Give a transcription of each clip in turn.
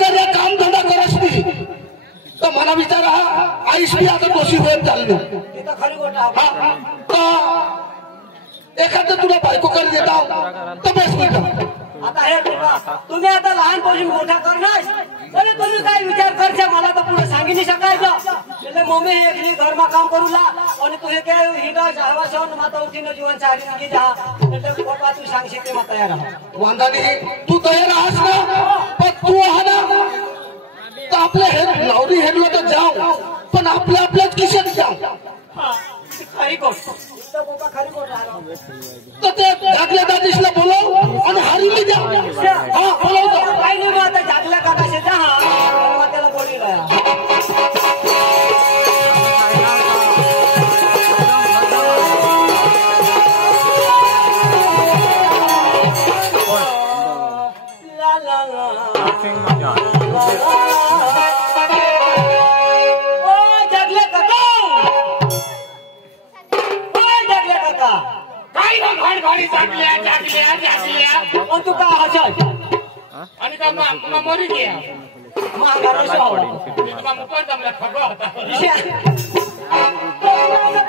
अगर हे काम धंदा करस नाही तर मला विचार हा आईस बी आता दोषी होत चाललो खरी गोष्ट एखादं तुला बायको कर देता तर बेस मिळतं आता हे तुम्ही आता लहानपणी मोठा करणार तरी तुम्ही काय विचार करशा मला तर पुढे सांगितली शकायचं मम्मी एकली घरमा काम करू ला आणि तू हे काय हिडा जावा सण माता उठीनं जीवन सारी की जा नंतर पप्पा तू सांगशील ते मग तयार वांदा नाही तू तयार आहास ना पण तू हा ना तर आपल्या हे नवरी हेडलो तर जाऊ पण आपल्याच किशात जाऊ खरी गोष्ट खरी गोष्ट तर ते जागल्या दादीशला बोलव आणि हारीली द्या हा बोलव काही नाही मग आता जागल्या काकाशे जा हा त्याला बोलीला तू का हसत आणि का मरी गया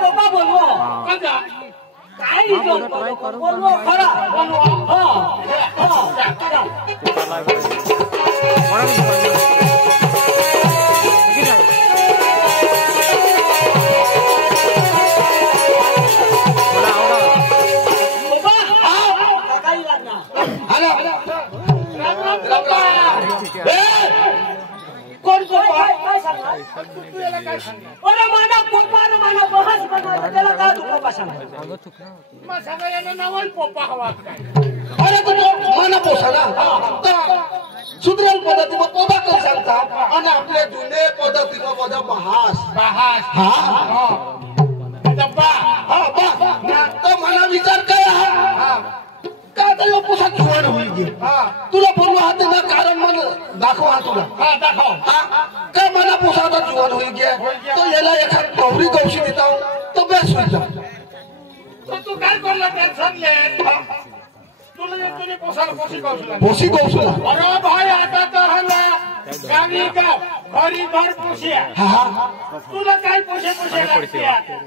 पप्पा बोलवो काय बोलवो खरा कोण त्याला का तू पप्पा सांग पप्पा हवा अरे तू माना पोसा ना सुधरेल पद्धती मग पदा कर सांगता आणि आपले जुने पद्धतीनं पद बहास हा तर मला विचार काय का तर पोसा जुवान होईल तुला बोलवा हाते ना कारण मन दाखवा तुला दाखव का मला पोसा आता जुवान होईल गे तो याला एखाद पवरी गौशी देता तो बेस होईल तू काय करला टेन्शन ले तुला पोसाला पोसी गौशीला अरे भाई आता तर हल्ला गावी का घरी घर पोसिया तुला काय पोसे लागते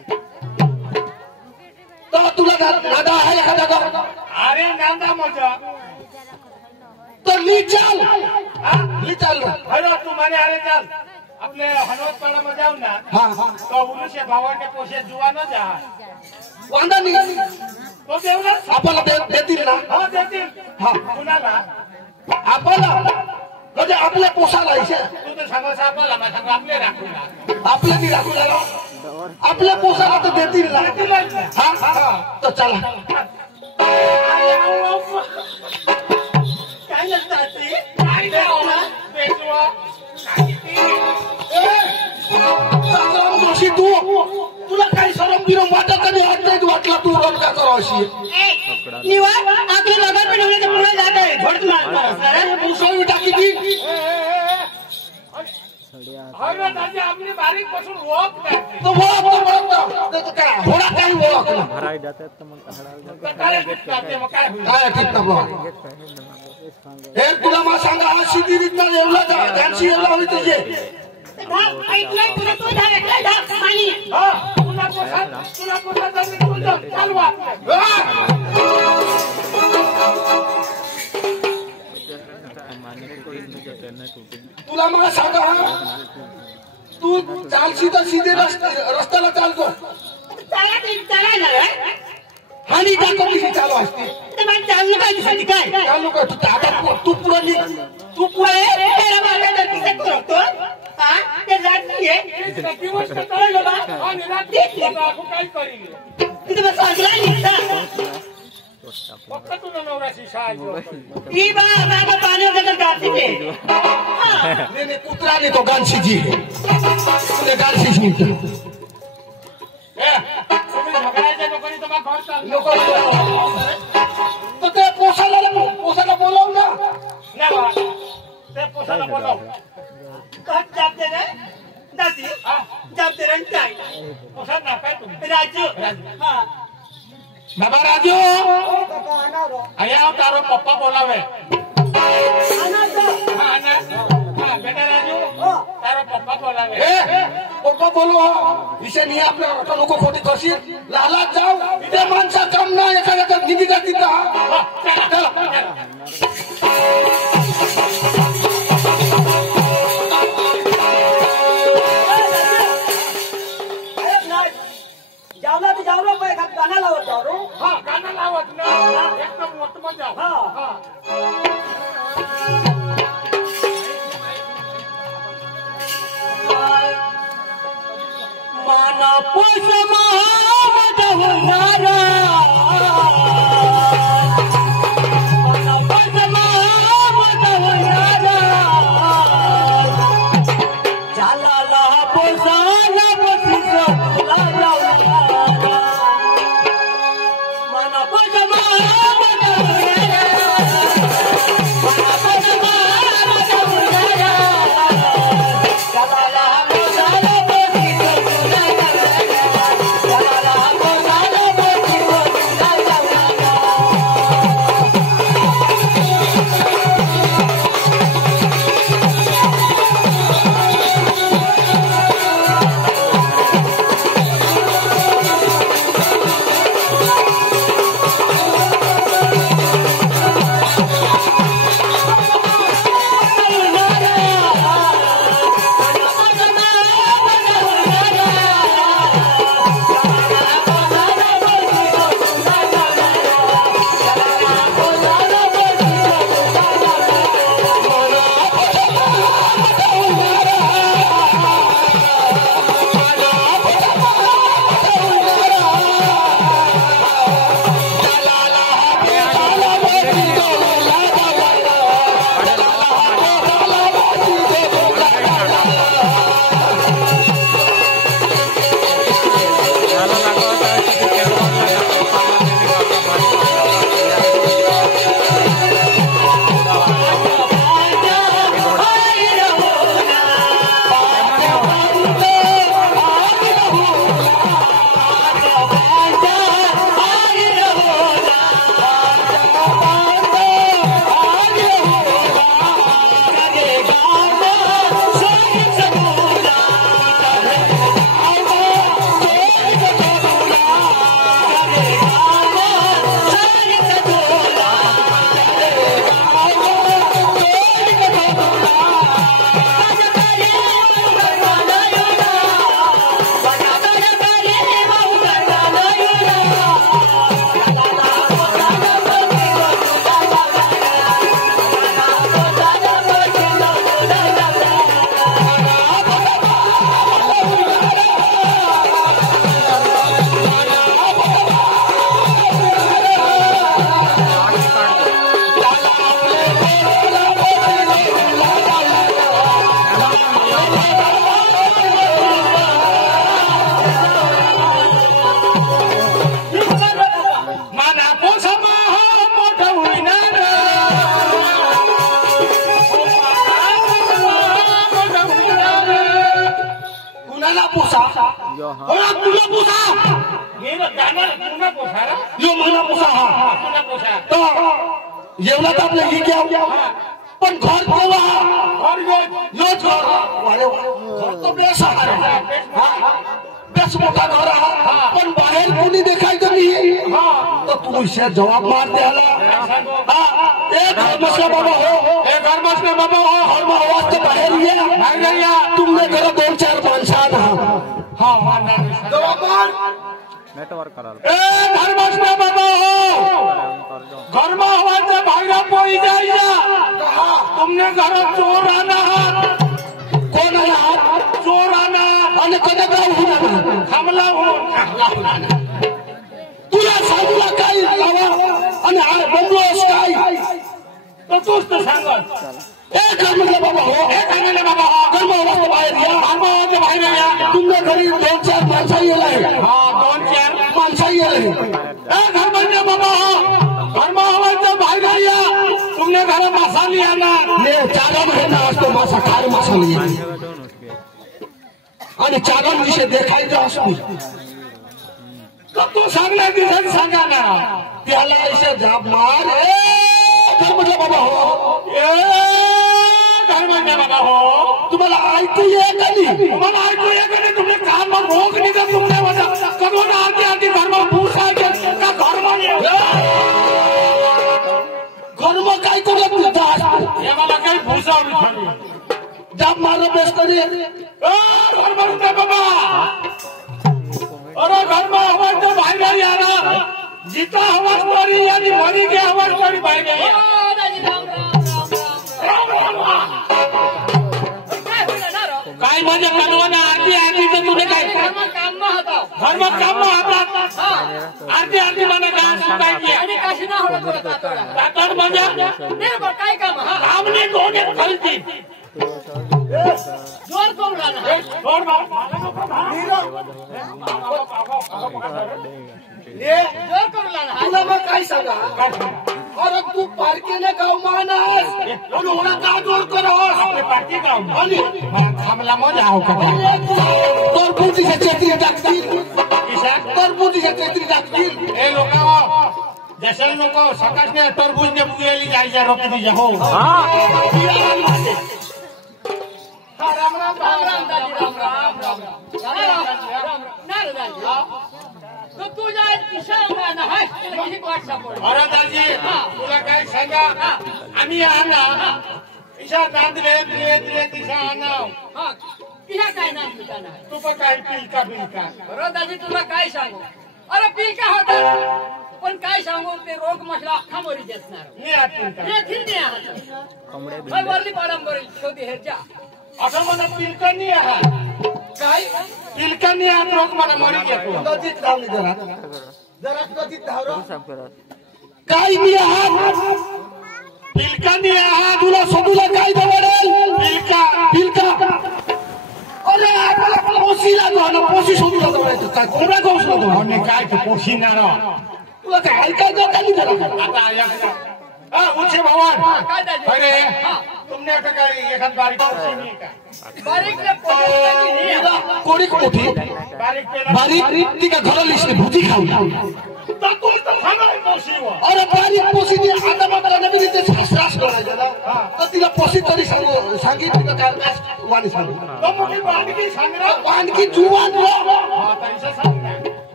तर तुला नादा आहे एखादा का अरे नांदा मजा तर ली चाल अरे तू माने अरे चाल आपले हनवत पल्ला में जाऊ ना तो उलूशे भावाने पोसे जुवा न जा वांदा नाही तो देवणार आपल्याला देतील ना हो देतील कुणाला आपल्याला म्हणजे आपल्या पोसाला तू तर सांगा सापाला मग सांगा आपले राखूला आपल्या ती राखूला आपल्या पोसाला तर देतील ना हा तर चला काय नसतात तू तुला काही सरम बिरम वाटत कधी वाटला तू रन का करावं अशी निवार आपल्या लग्न पण होण्याच्या पुढे जात आहे मुसळी टाकी ती आपली बारीक पासून ओळख काय होडा काही ओळख भराई जातात तर मग काय हे तुला मला सांगा आज सिद्धी रीतला एवढा त्यांची एवढा होईल तुझे तुला मला सांगा तू चालशी तर सीधे रस्त्याला चालतो हानी टाकून चालू असते चालू काय दिसत काय चालू का तू आता तू पुढे तू पुढे करतो ते रात्री काय करील तिथे बस वाजला फक्त तुला नवराशी ही बाबा पाणी वगैरे गाती नहीं कुतरा नहीं तो गांसी जी है तूने गांसी जी तुम्ही झगडायच्या लोकांनी तर मग घर चाललो तो ते पोसाला बोलाव ना नाही ते पोसाला बोलाव कट जाते रे दादी जाते रे काय पोसा ना काय तुम्ही राजू हा बाबा राजू आया तारो पप्पा बोलावे अनाथ नको बोलू इथे नाही आपल्याला नको खोटी करशील लालाच जाऊ इथे माणसा काम ना एखाद्या निधी का तिथं जावला तर जावलो पण एखाद गाणं लावत जाऊ रो हा गाणं लावत ना एकदम मोठं मजा हा माना पोष महामद होणारा माना पोष महामद होणारा झाला पोसाला पोसीचा तुला जाऊला माना पोष महामद होणारा माना पोष महामद होणारा झाला पोसाला जेवणात आपल्या ही घ्या पण घर केव्हा योच घर घर तो बेस बेस मोठा घर पण बाहेर कोणी देखायचं नाही तर तू इसे जवाब मार द्यायला बाबा हो बाबा हो हर आवाज के बाहेर या तुमने जरा 2-4 माणसात जवाब मार नेटवर्क कराल धर्मस्थ बाबा हो घर में आवाज भागा पोई जाइया तुमने घर चोर आना कोण आला चोर आना आणि कधी काय होणार थांबला होऊन तुला सांगला काय लावा आणि बंदोबस्त काय तर तूच तर सांग एक म्हटलं बाबा हो एक आलेले बाबा हो घर में आवाज बाहेर या आवाज बाहेर या तुमने घरी 2-4 माणसा येलाय 2-4 माणसा येलाय घर म्हणजे बाबा हो घर में आवाज बाहेर या तुमने घर मसाली आना ने 4 महिना असतो मासा काय मसाली आणि 4 विषय देखायचं असतो तो सांगल्या दिवसात सांगा ना त्याला इसे जाब मार म्हटलं बाबा हो धर्मांच्या बाबा हो तुम्हाला ऐकू ये का नाही तुम्हाला ऐकू ये का नाही तुम्ही लहान मग रोग निघत तुमने वजह करो ना आधी आधी घर में भूसा है का घर में काय करत ये मला काही भूसा उठाली जब मारो बेस करी घर में उठे बाबा अरे घर में आवाज तो भाई भाई आ रहा जितना आवाज पड़ी यानी मरी के आवाज पड़ी भाई गई काय माझ्या कानवाना आरती आरती तर तुने काय घर में काम में होता आरती आरती मैंने काम काय किया आणि काशी ना होत तातड म्हणजे नाही बा काय काम हमने दोन एक खलती जोर करून राहणार जोर ये जोर करून राहणार तुला मग काय सांगा अरे तू पार्टीने गाव मानस एवढा का जोर करो आपले पार्टी गाव आणि थांबला मजा आव का तरबुजीच्या चेत्री टाकतील तरबुजीच्या चेत्री टाकतील हे लोक जसे लोक सकाळने तरबूजने बुगेली जायच्या रोपणी हो राम राम राम राम दाजी राम राम राम राम तो तुझ्या किशा नाही किती वाटसा पड अरे दाजी तुला काय सांगा आम्ही आना किशा दांदले दिले किशा आना हां किशा काय नाम तुझा नाही तू पण काय पिलका अरे दाजी तुला काय सांगू अरे पिलका होता पण काय सांगू ते रोग मसला अख्खा मरी देणार मी आता वरली पारंपरिक छोटी हेरच्या असं मला पिलकांनी आहात काय पिलकांनी आहात रोग मला मरी घेतो नदीत धावली जरा नदीत धावरो काय मी आहात पिलकांनी आहात तुला सोडूला काय दवडेल पिलका अरे आपला पोशीला तो पोशी सोडूला दवडायचं काय कोणा गोष्ट तो काय ते पोशी नार तुला काय ऐकायचं का नाही आता उच्च भवन अरे तुमने आता काय एखाद बारीक कोणी कोठी बारीक ती का घरा लिस्टने भूती खाऊ अरे बारीक पोशी आता मात्र नवीन ते शास्त्रास करायचं ना तर तिला पोशी तरी सांगितलं काय वाणी सांगू वाणकी जुवान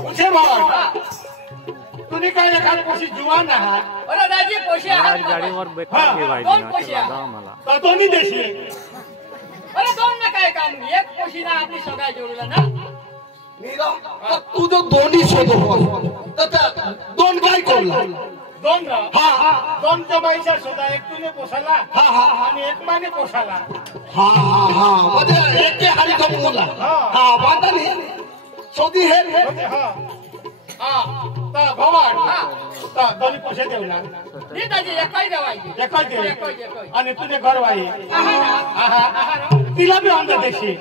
उच्च भवन तुम्ही काय एखादी पोशी जुवान आहात अरे दाजी पोशी आहात गाडीवर मला दोन्ही देशी अरे दोन ना काय काम एक पोशी ना आपली सगळ्या जोडला ना तू जो दोन्ही शोधो तर दोन काय कोणला दोन दोनच्या पैसा शोधा एक तुने पोसाला आणि एक माने पोसाला म्हणजे एक के हारी कमवला बांधा नाही शोधी हे भवान दोन्ही पोसे देवला आणि तुझे घर वाई तिला बी अंध देशी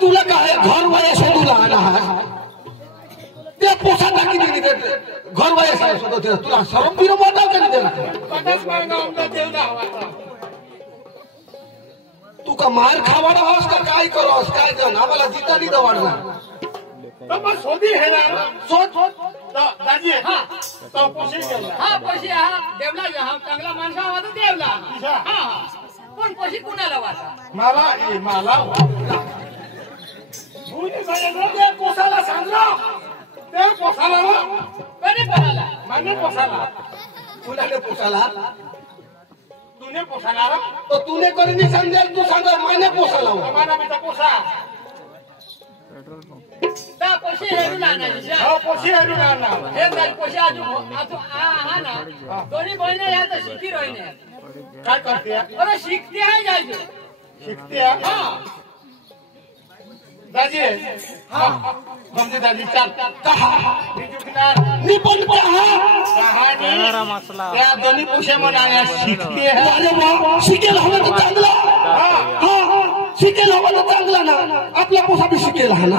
तुला काय घर वाया शोधू लागला त्या पोसा टाकी दिली घर वाया शोधत तुला सर्व पिरो मोठा कधी दिला तू का मार खावाडा होस का काय करोस काय जण आम्हाला जिता नाही दवाडणार मग शोधी हे ना शोध दाजी तो पोशी देवला पोशी देवला चांगला माणसा वाटतो देवला पण पोशी कुणाला वाटा मला पोसाला सांगलो ते पोसाला कधी पोसाला माने पोसाला कुणाला पोसाला तूने पोसाला तो तूने कोणी नाही समजेल तू सांग माने पोसाला माना बेटा पोसा ता पोशी हेरू लानायची पोशी हेरू लाना हे काय पोशी आजू हा ना दोन्ही बहिणी ह्या तर शिकी रोईने काय करते अरे शिकते आहे जायचे शिकते हा दाजी समजे दाजी चल कहा मी पण कहाणी त्या दोन्ही पोशे म्हणाल्या शिकते अरे शिकेल हवं तर चांगला शिकेल हवं तर चांगला ना आपला पोसा बी शिकेल हा ना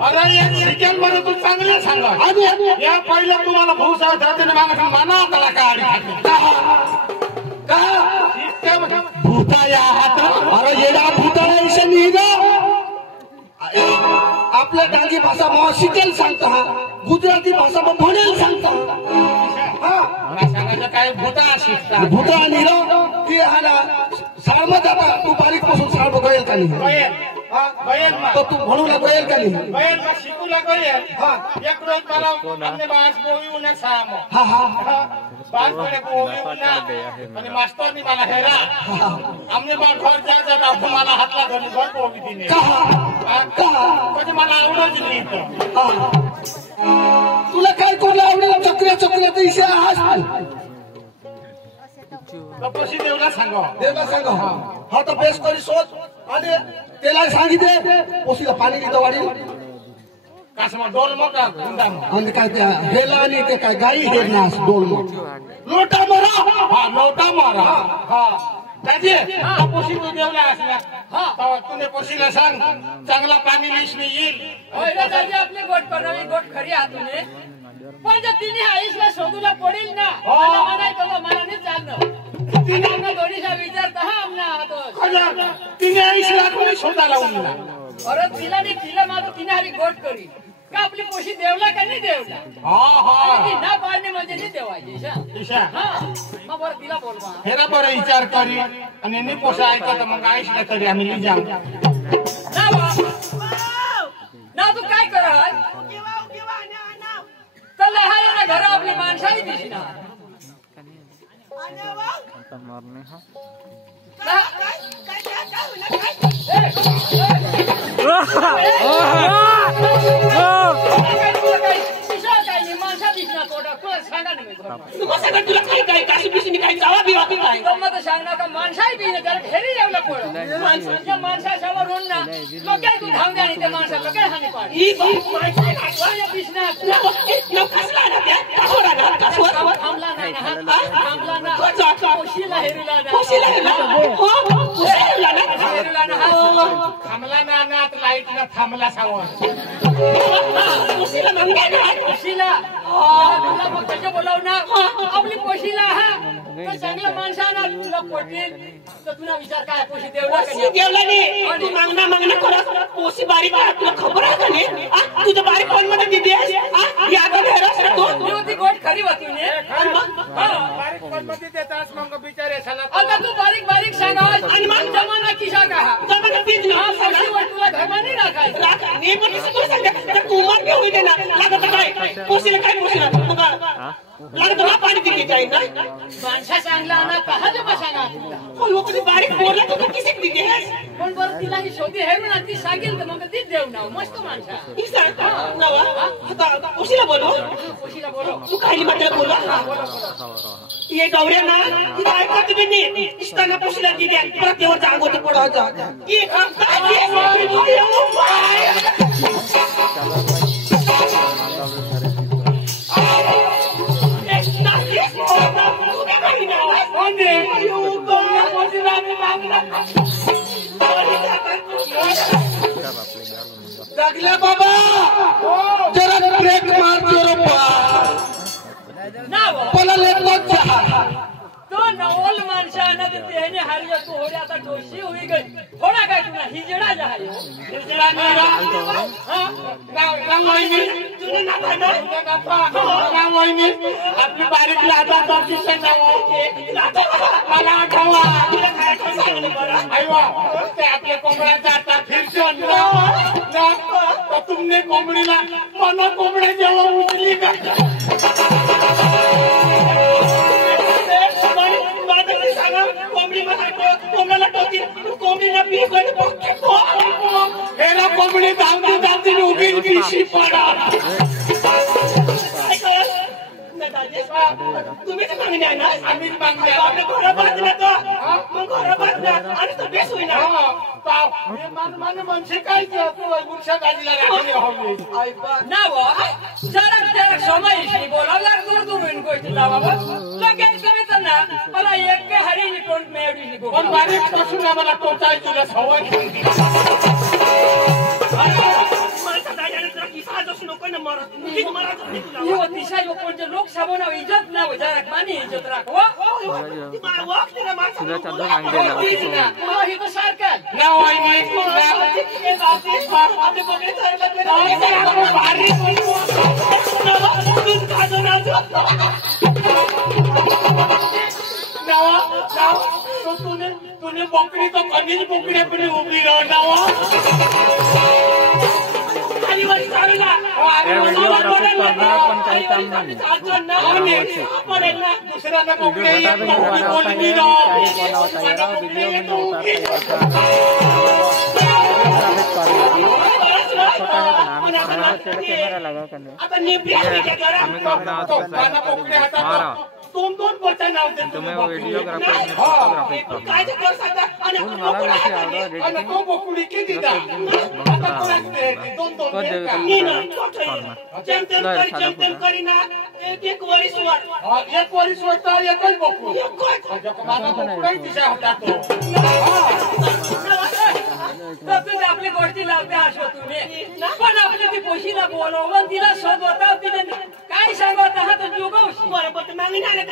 अरे या शिकेल मध्ये तू चांगलं सांगा आणि या पहिलं तुम्हाला भाऊ साहेब माना त्याला काढी का भूता या हात अरे येडा भूता आपल्या डांगी भाषा शिकेल सांगता गुजराती भाषा म्हणेल सांगता सांगायचं काय भूता शिकता भूत आणि ते आला साळमत आता तू बारीक पासून साळ गळेल का नाही तर तू म्हणून गळेल का नाही शिकूला गळेल एक रोज मला हमने बास बोवी उन्हा साम हा हा बास पडे बोवी उन्हा आणि मास्टरनी मला हेरा हमने बा घर जा जा मला हातला धरली घर बोवी दिली म्हणजे मला आवडच नाही तुला काय करू आवडेल चक्रिया चक्रिया तर इशे आहात कपशी देवला सांगा हा तर बेस करी सोच आणि त्याला सांगितले पोशीला पाणी देतो वाढील कासमा डोल मोठा आणि काय त्या हेला आणि ते काय गाई हे नास डोल लोटा मारा हा लोटा मारा हा त्याचे पोशी तू देवला असला तुने पोशीला सांग चांगला पाणी लिशने येईल आपले गोट करणारी गोट खरी हातूने पण जर तिने आईसला शोधूला पडेल ना म्हणायचं मला नाही चालणं तिने आमना दोन्हीचा विचार कहा आमना हातो तिने 80 लाख रुपये शोधा लावून अरे तिला नाही तिला माझं तिने हरी गोट करी का आपली पोशी देवला का नाही देवला ती ना पाडणे म्हणजे नाही देवायची मग बरं तिला बोलवा हेरा बरं विचार करी आणि नाही पोसा ऐकत मग 80 तरी आम्ही जाऊ ना तू काय कर तर लहान ना घर आपली माणसाही दिसणार मारणे हा माणसा दिसणार तोडा कोण सांगा तुला काय काय काशी पिशी काय जावा बिवा काय गमत सांगणार का माणसाही दिसणार त्याला घेरी यावला पड माणसाच्या माणसाच्यावर होऊन ना लोकाय तू धावून द्या आणि त्या माणसाला काय हानी पाड ही माणसा दिसणार कसला ना त्या कसोरा ना कसोरा थांबला नाही थांबला ना पोशीला हेरीला थांबला ना नात लाईट ना थांबला सावं पोशीला मंगे ना पोशीला तुला मग त्याच्या बोलाव ना आपली पोशीला हा तर चांगला माणसाना तुला पटेल तर तुला विचार काय पोशी देवला देवला नाही तू मागणं करत पोशी बारीक तुला खबर आहे का नाही तुझं बारीक फोन मध्ये दिदी याद धरस रे तू ती गोट खरी होती ने बारीक फोन मध्ये देतास मग बिचारे साला आता तू बारीक सांगावा आणि मग जमाना किशा का जमाना तीच ना पोशीवर तुला घरमा नाही राखायचं मी पण कसं सांगते तू मार घेऊ दे ना लागत काय पोशीला काय पोशीला मग लागत ना पाणी दिली जाईल ना माणसा चांगला ना कहा जमा सांगा लोक बारीक बोलला तू किसी दिदी पण बरं तिला ही शोधी आहे ना ती सांगेल तर मग तीच देऊ ना मस्त माणसा ही सांग नवा आता पोशीला बोलो पोशीला बोलो तू खाली म्हटलं बोला ये गौऱ्या ना तिला ऐकत बी नाही इस्ताना पोशीला दिली आणि परत तेव्हा जागोत पडायचा की लागल्या बाबा जरा ब्रेक मारतो मला लेट तो नवल माणसानं त्याने हारलं तू होडे आता डोशी होई गई थोडा काय तुला हिजडा जाय आपली बारीक लाटा मला आठवा ते आपल्या कोंबड्याचा आता फिरशो तुमने कोंबडीला मला कोंबड्या जेव्हा उचली का कोंबड्याला टोकी कोंबडीला हेरा कोंबडी धावती उभी पिशी पडा तुम्हीच मागणी आहे ना आम्हीच मागणी आपल्या घरा बांधला तो मग घरा बांधला आणि तो बेस होईना मनसे काय गुरशा गाडीला राखली हवी ना जरा समय बोलावला दूर गोष्ट लावा लगेच कमी तर ना मला एक काय हरी टोन मेवडी पण बारीक पासून आम्हाला टोचाय तुला सवय लोक साबोना इज्जत ना जरा मानी इज्जत राखवा सारखं बारीक बोकडी तो कधीच बोकड्या पण उभी राहणार आणि वर चालला पण काही काम नाही दुसऱ्याला बोकड्या कैमरा लगा करने आता निपी दोन बटन लावते तुम्हें वीडियोग्राफर ने फोटोग्राफी काय कर सकता आणि मला विषय आवडला आणि तो बोकडी किती दा आता कोणाचे दोन नी ना चेम करी ना एक वरीस वर एक वरीस होता एकच बोकड माझा बोकडाही दिशा होता तो तुम्ही आपली गोष्टी लावते असो तुम्ही पण आपली ती पोशीला बोलवून तिला शोध होता तिने काय सांगत आहात जोगवशी बरोबर मागणी आले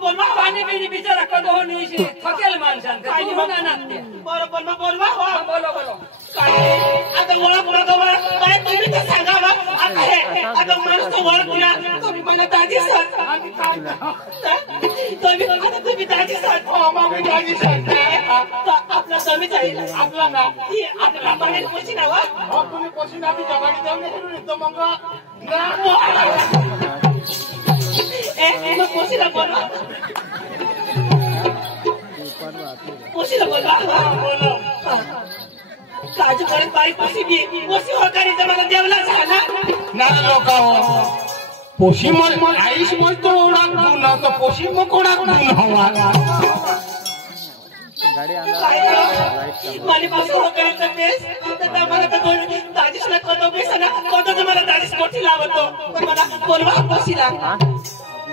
बोलवा पाणी बिनी बिचारा कदो होणी थकेल माणसांचं काही होणार नाही बरोबर ना बोलवा बोलो बोलो आता ओळख पुरा काय तुम्ही तर सांगा आता हे आता माणूस ओळख पुरा तुम्ही मला दाजी सांग आणि काय तुम्ही दाजी सांग मामी दाजी सांगते आपला जमी जाईल आपला ना आपला पाण्यात पोशी नावा तुम्ही पोशी नावी जवाडी देऊन येतो मग मग पोशीला बोलवा पोशीला बोलवा काजू करत बारीक पोशी बी पोशी ओळखायचं मला देवला झाला ना लोक पोशी मग आईश मग तो ओळख गुण तर पोशी मग कोणा गुण हवा गाड़ी माझी पासून ओळखायचं तेच तर मला तर दाजीसला कतो बेसा ना कतो तर मला दाजीस मोठी लावतो पण मला बोलवा पोशीला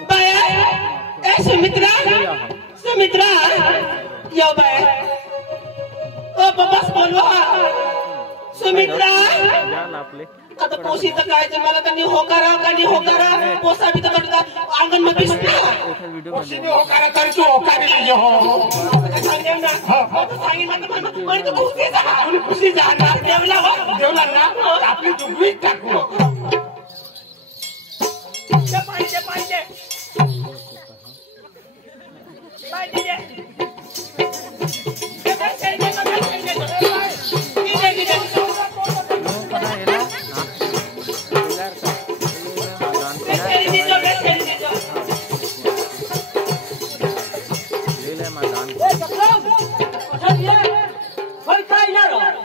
बाया ए सुमित्रा यो बाया ओ बाबास बोलवा सुमित्रा आपले आता पोशीचं काय ते मला त्यांनी होकारा पोसा बी तर अंगण मध्ये वीडियो पोशीने होकारा तर तू होकारी हो सांगेल ना सांगितलं पण तू खुशी जाणार देवला ना आपली दुबळी टाकू पाहिजे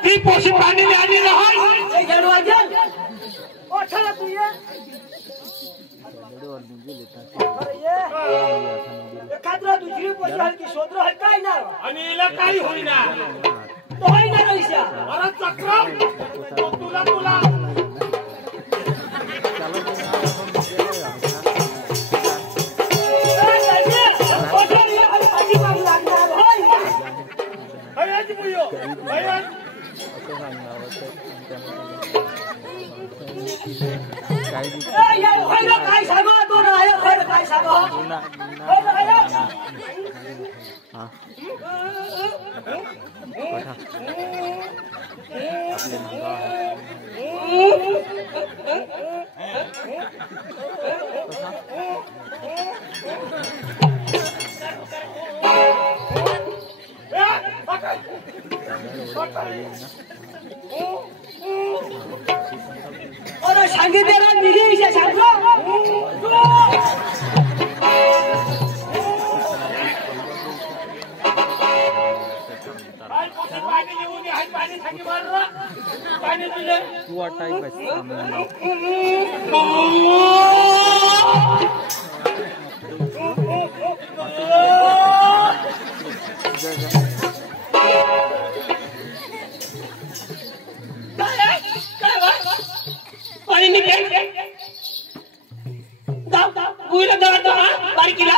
ती पोशी पाणी आली दुसरी पोशी शोधरो आहे काय ना आणि हिला काही होईना तो आहे ना पैसा मला चक्र तुला काय सांगा तो नाही काय सांगा अरे सांगितलेला निधी सांगतो पाणी घेऊन पाणी थाकी मार पाणी दिले तू वाटाय पाणी निघेल गुईला दळतो हा बारीकीला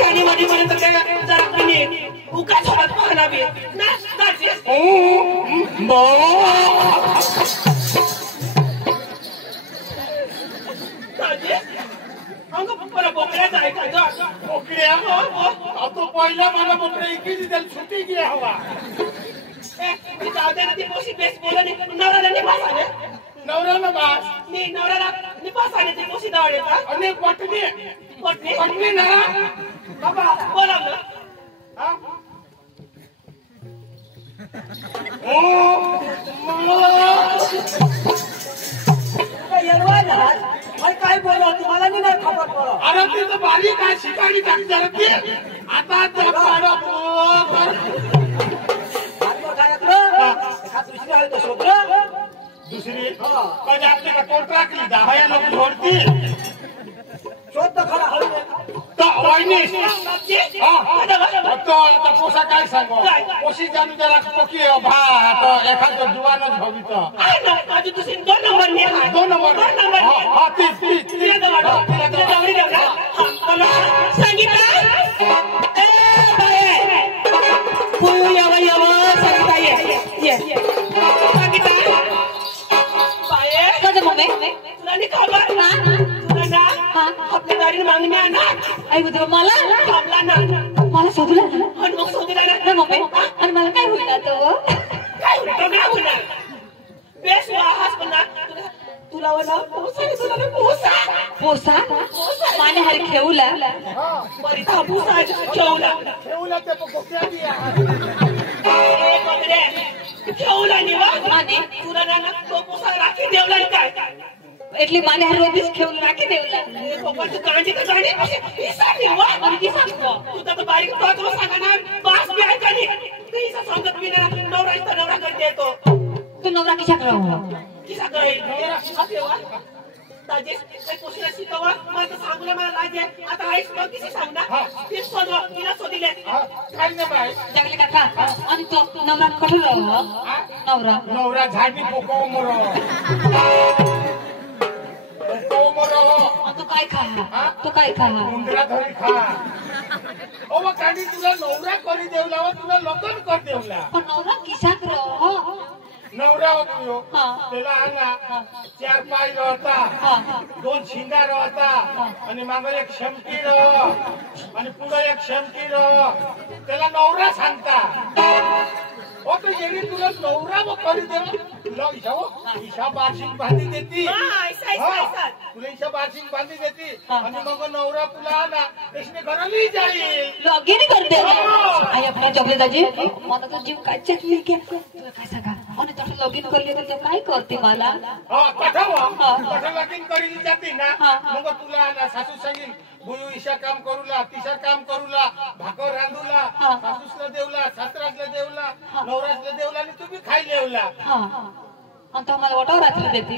आणि मधीपर्यंत जरा पाणी उका थोडाच पाहणावी ना अंग पप्पाला बोकड्याचा आहे का बोकड्या तो पहिला मला बोकड्या इकडे त्याला सुट्टी घे हवा ती पोशी बेस बोलली नवऱ्याला निपास आले नवऱ्याला बास मी नवऱ्याला निपास आले ती पोशी दावडे का आणि पटणी पटणी पटणी ना बोलावलं हा? काय बोललो तुम्हाला नाही खबर पडो अरे तिथं बारीक आहे शिकाडी टाकणार ती आता ते काढा दुसरी आहे तो शोध दुसरी कधी आपली का कॉन्ट्रॅक्ट लिहिता हया लोक जोडती शोध तर खरा हळू तो पोसा काय सांगो पोशी जाणून जरा पोकी एखादं जुवानच भवित माझी दुसरी 2 नंबर ने 2 नंबर हा तीस संगीता पुयू यावं संगीता ये संगीता माझं मम्मी तुला नाही खबर ना तुला ना आपल्या गाडीने मागणी आणा आई होते मला थांबला ना मला शोधला ना आणि मग शोधला ना मम्मी आणि मला काय होईल तो काय होणार बेस वाहस पण तुला वाला पोसा पोसा माने हर खेवला बरी था पोसा ठेवला ते पोक्या दिया ठेवला निवा आणि तुला ना तो पोसा राखी देवला काय એટલે માને હર રોજ ખેવલું રાખી દેવલા पप्पा तू कांडी का जाणी हिसा निवा અને की सांगतो तू तर बारीक तो सांगणार बास बी आहे कधी हिसा सांगत मी ना नवरा करते तो तू नवरा किशा करावं किसा करेल आपलेवा दाजेश काही पोशीला शिकवा मला सांगले मला लाजे आता आईस मग किसी सांगना ते सोडवा तिला सोडिले काय नाही बाई जगले काका आणि तो नवरा कठोर राहू नवरा झाडी पोको मरो तू काय खा उंदरा धरी खा ओ मग काढी तुला नवरा करी देवला तुला लग्न कर देवला पण नवरा किशा करावं नवरा होतो हा. त्याला अंगा 4 पाय रहता 2 शिंगा रहता आणि मागे एक शमकी रह आणि पुढे एक शमकी रह त्याला नवरा सांगता ओ तो येणी तुला नवरा मग करी देव तुला ईशा बार्शिंग बांधी देती तुला ईशा बार्शिंग बांधी देती आणि मग नवरा तुला ना त्याने घराली जाईल लॉगिन करते आई आपल्या चॉकलेट दाजी मला तो जीव काय चटली की तुला काय सांगा आणि तसं लॉगिन करले तर काय करते मला कठा लगीन करी जाती ना मग तुला ना सासू सांगीन भुयू ईशा काम करूला तिशा काम करूला भाकर रांधूला सासूसला देवला सासरासला देवला नवरासला देवला आणि तुम्ही खाई लेवला आणि तो मला वाटावर रात्री देते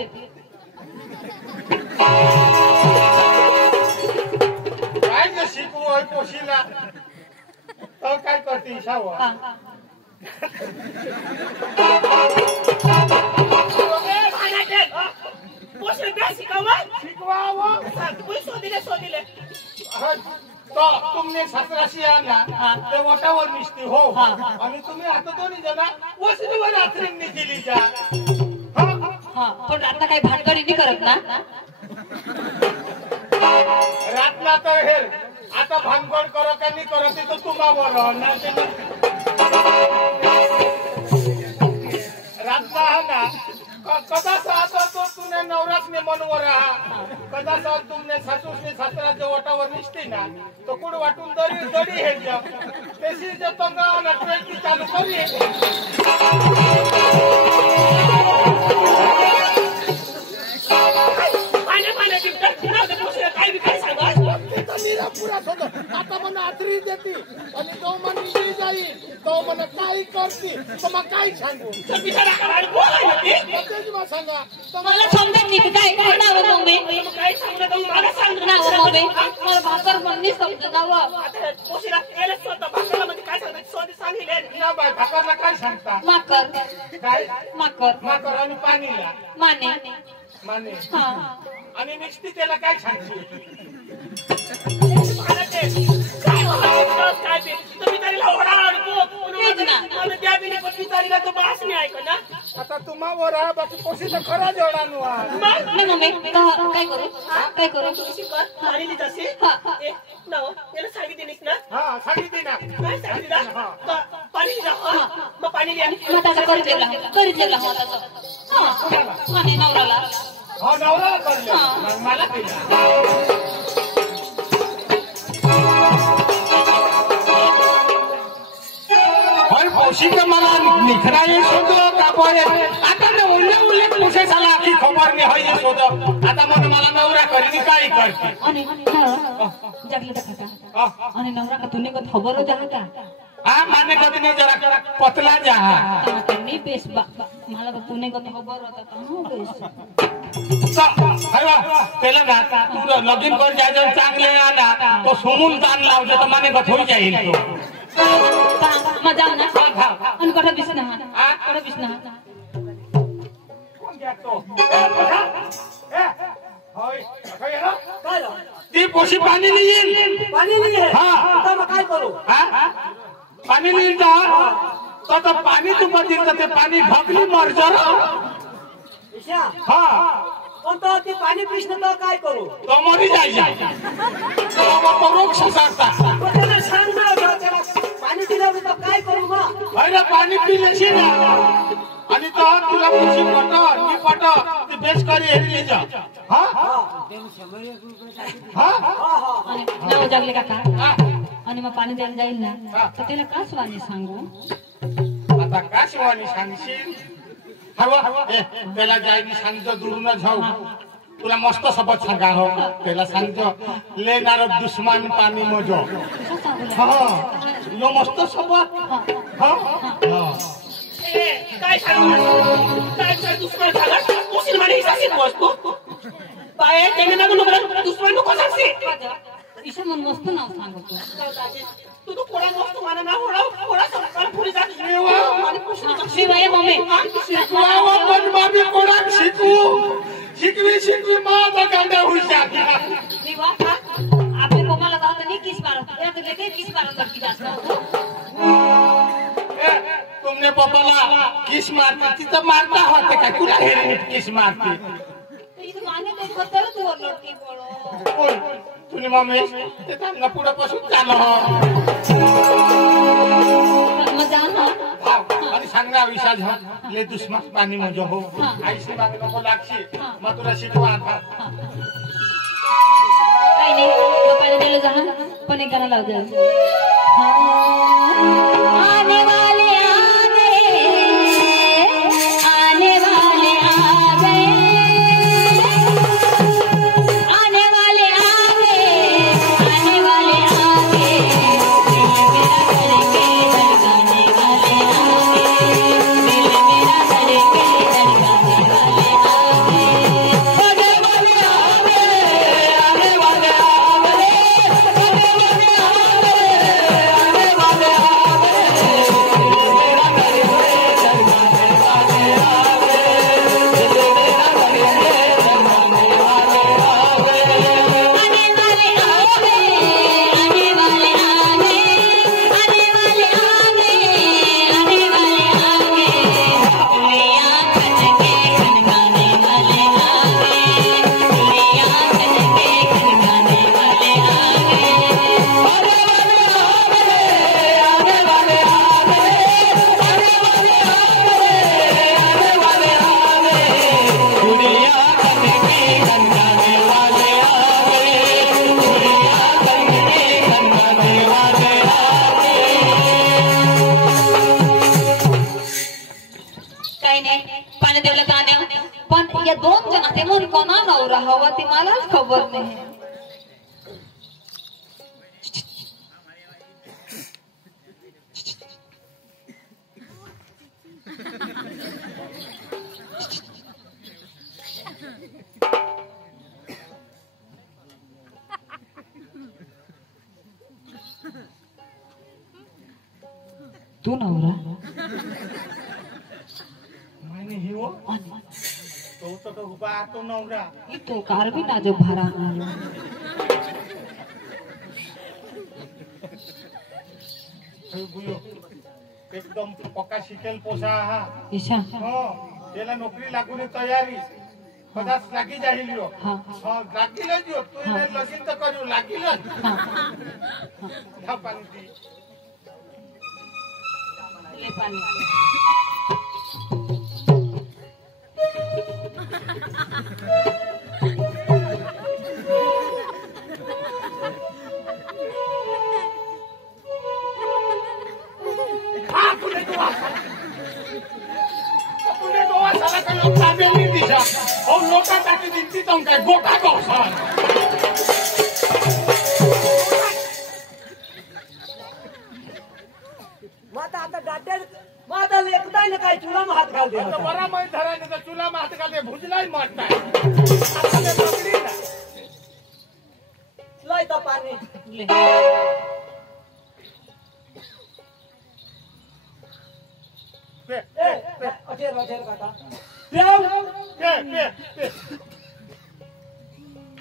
काय जे शिकू होय पोशीला तर काय करते ईशा हो शोधिले तो तुमने सासराशी आणला ते वटावर निसते हो आणि तुम्ही आता दोन्ही जण वसरीवर रात्री निघिली जा पण आता काही भानगडी नाही करत ना रातला तर हे आता भानगड करो का नाही करत तो तुम्हावर रातला हा ना कदाच आता तो तुमने नवरासने मनवर राहा कदाच तुमने सासूसने सासराच्या वटावर निसते ना तो कुड वाटून दडी हे जा तेशी जे पंगावाला ट्रेन चालू करी आता मला आथरी देते आणि तो म्हणजे जाईल तो मला काही करते तो मग काय सांगू सांगा मला समजत नाही काय नाव मम्मी काय सांगणार मला सांग नाव मम्मी मला भाकर पण नाही समजत नाव आता पोशीला गेलं स्वतः भाकरामध्ये काय सांगतात स्वतः सांगितले या बाय भाकरला काय सांगता माकर काय माकर आणि पाणीला माने माने हा आणि निश्चित त्याला काय सांगते आता तुम्हावर बाकी पोशीचा खरा जेवढा नाही मम्मी काय करू पाणी जसे सांगितले ना हा सांगितली ना काय सांगितलं पाणी मग पाणी त्याचा करीत जेवला नवराला हा नवरा करले मला कौशिक मला निखरा येत होतं का पळे आता ते उल्ले पुढे झाला आखी खबर नाही होई येत होतं आता मला नवरा करीन काय करते आणि जगले तर काका आणि नवरा का तुने को खबर हो जहा का हाँ माने कभी नहीं जरा पतला जा नहीं बेस मला तो तुने को खबर होता कहाँ बेस त्याला ना तू लगीन कर जायचं चांगले आला तो सोमून ताण लावतो तर माने गथोई जाईल तो मजा ना आणि कठा बिसना कठा बिसना कोण घ्या तो होय काय ती पोशी पाणी नाही येईल पाणी नाही हा मग काय करू हा पाणी नाही तो पाणी तू बदल तर ते पाणी भगली मर ईशा हा पण तो ती पाणी पिसणं तर काय करू तो मरी जायचा तो रोग सुसारता पण त्याला सांग ना त्याला पाणी दिलं तर काय करू मग अरे पाणी पिलेशी ना आणि तो तुला खुशी पट ते बेस करी हेरी जा हा हा आणि नाव जगले काका आणि मग पाणी द्यायला जाईल ना तर त्याला का स्वानी सांगू आता का शिवानी सांगशील हवा त्याला जायनी सांगतो दूर न जाऊ तुला मस्त सबत सांगा हो त्याला सांगतो लेणार दुश्मन पाणी मजो हा यो मस्त सबत हा काय काय दुश्मन झाला उशीर म्हणे इसासीत बसतो पाय त्याने ना नको दुश्मन नको सांगते ईशा मन मस्त नाव सांगतो तू तो कोणा मस्त माना ना कोणा सरकार पुढे जात शिवाय मम्मी शिकवावा पण बाबी कोणा शिकवी माझा कांदा हुशार शिवा आपले कोमाला जात नाही किस मारत या तर लेके किस मारत लड़की जास्त तुमने पप्पाला किस मारती तिथं मारता होते काय तुला हे किस मारती इथं माने ते बद्दल तू लड़की बोलो तुझी मम्मी ते त्यांना पुढे पासून जाणं मजा ना आणि सांगा विशाल ले दुश्मन पाणी मजो हो आईशी मागे नको लागशी मग तुला शिकवा आता काही नाही पप्पाला दिलं जा पण एक गाणं लाव द्या आने वाले आ गए आने वाले आ गए आने वाले आ गए आने वाले आ गए दिल मेरा करके धड़काने वाले आ गए आने वाले आ गए हवा ती मलाच खबर नाही तू नवरा माने हिवो तो उभा तो नवरा तो कार भी ना जो भरा मारो एकदम पक्का शिकेल पोसा हा ईशा हो त्याला नोकरी लागून तयारी कदाच लागी जाईल यो लागीलच यो तू लगीन तर करू लागीलच घ्या पाणी दी ले पाणी हा तुझे गोटा टाकी दिसती तो काय गोटा गवसान आता डाटेल माझा लेखताय ना काय चुला हात घालते आता बरा माहित धरायचं तर चुला हात घालते भुजलाही मत नाही आता ते पकडी ना लय तर पाणी अठेर काका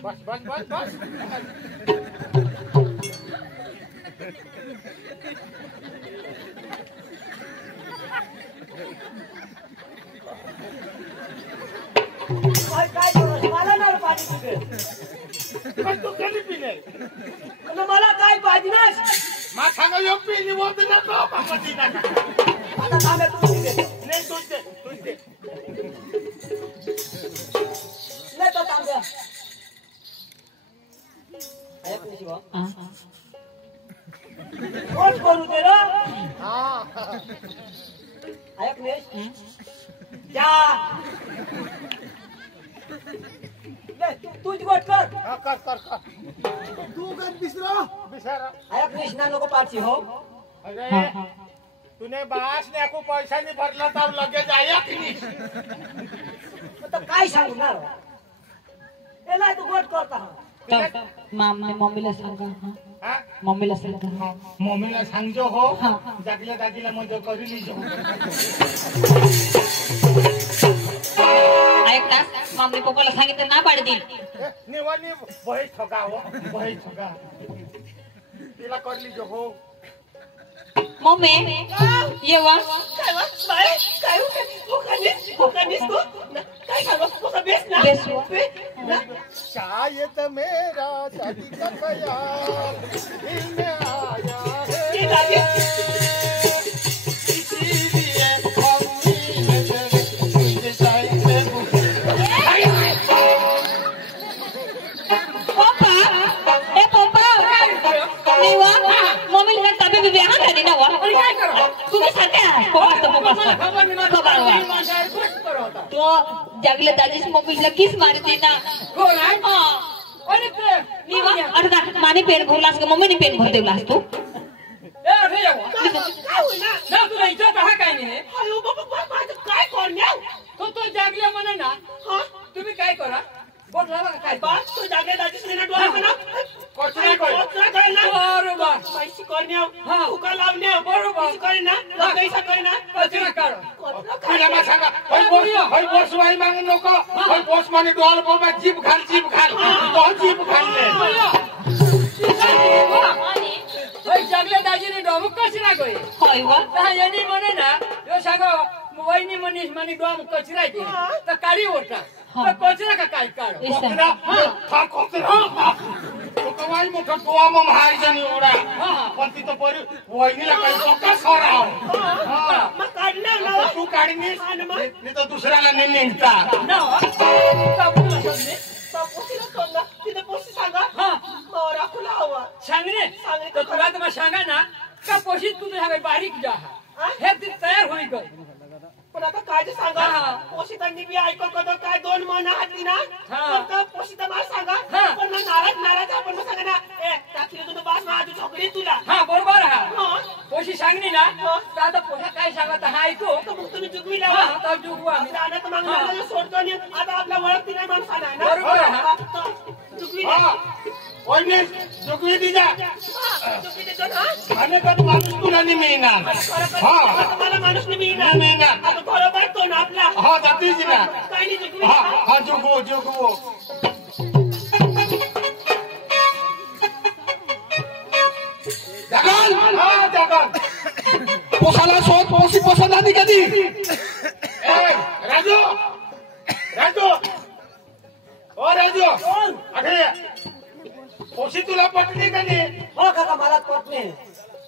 बस बस बस बस काय करू मला नाही पाणी तुझे तू कधी पिले मला काय पाहिजे ना मा सांगा यो पिली बोलते ना तो बाबाची ना आता थांबे तू तिथे नाही तुझे नाही तर थांबे ऐक नाही शिवा कोण करू दे रे ऐक नाही जा तूच गोट कर कर कर कर तू कर बिसरा ऐक नाही ना नको पाची हो अरे तूने बास ने को पैसा नहीं भरला तब लगे जाया कि नहीं तर काय सांगू ना एला तू गोट करता मम्मीला सांगा हाँ मम्मीला सांगा मम्मीला सांगजो हो जागल्या दाजीला मजा करी लिजो ऐकता मम्मी पप्पाला सांगितलं ना पाडतील निवानी बही ठगा हो बही ठगा तिला कर लिजो हो मम्मी येवा काय वा बाय काय होकानीस तू काय सांगू तुझा बेस ना बेस हो. शायद मेरा शादी का ख्याल दिल में आया ये है दादी इसीलिए हमने नजर जाएंगे पप्पा ए पप्पा येवा मम्मीला ताबे बिबे हा गाडी ना वा तुम्ही सांगा पप्पा तो जागले दाजीच मम्मीला किस मारते ना निवा अर्धा माने पेन भरलास का मम्मीने पेन भर देवलास तू काय होईना ना तुला इज्जत आहे काय नाही अयो बाबा काय करण्या तो जागले म्हणे ना हा तुम्ही काय करा बोट लावा काय बात तो जागले दाजीस ने डोळा म्हणा कोचरा कोई ना बरोबर पैसे करण्या उका लावण्या बरोबर करेना कैसा करेना कचरा कर तिला मा सांगा होय बोस वाई मागे नको होय बोस माने डोल बोल मा जीभ घाल तो जीभ घाल ले जागले दाजीने डोम कचरा गए होय वा यांनी म्हणे ना यो सांगा वहिनी मनीष म्हणे डोम कचरा के तर काढी ओटा तर कचरा का काय काढ कोचरा हा कोचरा तो कवाई मोठा टोआ म महाई जनी ओडा पण तिथं परी वहिनीला काही सोका सोराव मग काढणार ना तू काढीस नाही तर दुसऱ्याला नाही निघता ना कापूला शोधले पोशीला सोडला तिथे पोशी सांगा मोरा खुला हवा सांगणे तर तुला तर मग सांगा ना का पोशीत तू सांगा बारीक जा हे ती तयार होई गई पण आता काय ते सांगा पोशितांनी बी ऐकू कदो काय दोन मन हाती ना फक्त पोशिता मला सांगा पण नाराज आपण मग सांगा ना ए टाकली तू बास माझी छोकरी तुला हा बरोबर हा पोशी सांगणी ना तर आता पोशा काय सांगत हा ऐकू तर मग तुम्ही जुगवी लावा तर जुगू आम्ही जाण्यात मग सोडतो आणि आता आपला ओळखती नाही माणसाला ना बरोबर हा जुगवी वहिनी जुगवी दिजा जुगवी देतो ना आणि पण माणूस तुला नाही मिळणार मला माणूस नाही मिळणार आता बरोबर तो ना आपला हा जातीच ना काय नाही जुगवी हा जुगवो जगन हा जगन पोसाला शोध पोसी पोसत आधी कधी राजू ओ राजू अरे पोशी तुला पटली का नाही हो काका मला पत्नी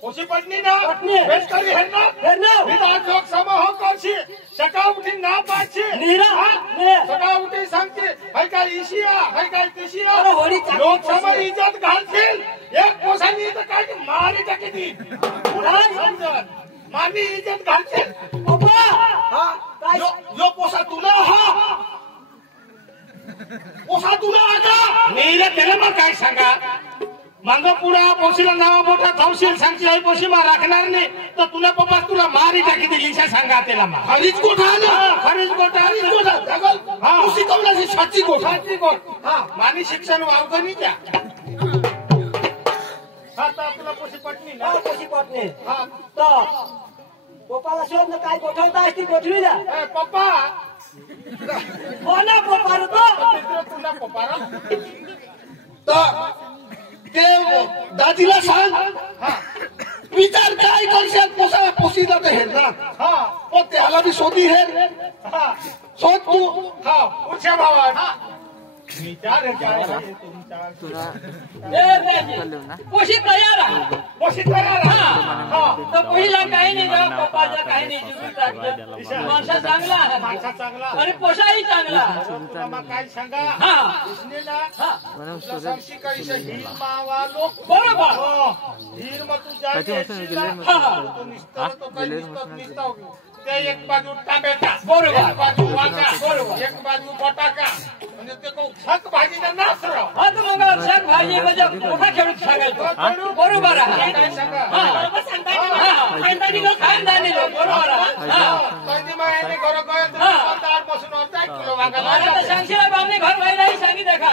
पोशी पटली ना पटली. बेस करी हेरणं हेरणं. विधान लोकसभा हो करशी सकाळ उठी ना पाडशी नीरा. हा? ने. सकाळ उठी सांगते हाय काय इशिया हाय काय तिशिया अरे होळी चालली. लोकसभा इज्जत घालशील एक पोसानी तर काय ती मारी टाकी समजत मारणी इज्जत घालशील पप्पा हा काय यो पोसा तुला हा पोसा तुला आता मेला त्याला मग काय सांगा मांग पुढा पोशीला नावा मोठा धावशील सांगशील आई पोशी मा राखणार नाही तर तुला पप्पा तुला मारी टाकी दिली सांगा त्याला मा खरीच गोठा खरीच गोठा हा शिकवण्याची साची गोठा साची गोठ हा मानी शिक्षण वावगणी त्या आता तुला पोशी पटणी ना कशी पटणे हा तर पप्पाला शोध ना काय गोठवता ती गोठवी द्या पप्पा हो ना पप्पा रे तो तुला पप्पा तर ते दादीला सांग विचार काय करशाल पोसा पोसीला तर हेर ना हा त्याला बी शोधी हेर हा शोध तू हा पुढच्या भावा विचार तुला पोशी तयार आहे पोशी तयार तर पहिला काही नाही ना पप्पाचा काही नाही जीवित माणसा चांगला आहे माणसा चांगला आणि पोशाही चांगला तुला मग काय सांगा हा बरोबर हीर मग तू ते एक बाजू टामेटा बरोबर. एक बाजू वांगा बरोबर. एक बाजू बटाका म्हणजे ते शाक भाजीचा नाच राव हा तर मग शाकभाजी म्हणजे मोठा खेळून सांगायचो बरोबर आहे काय सांगा बरोबर सांगताय खानदानी लोक बरोबर आहे पासून होता 1 किलो वांगा आता सांगशील बाबने घर नाही सांगितलं का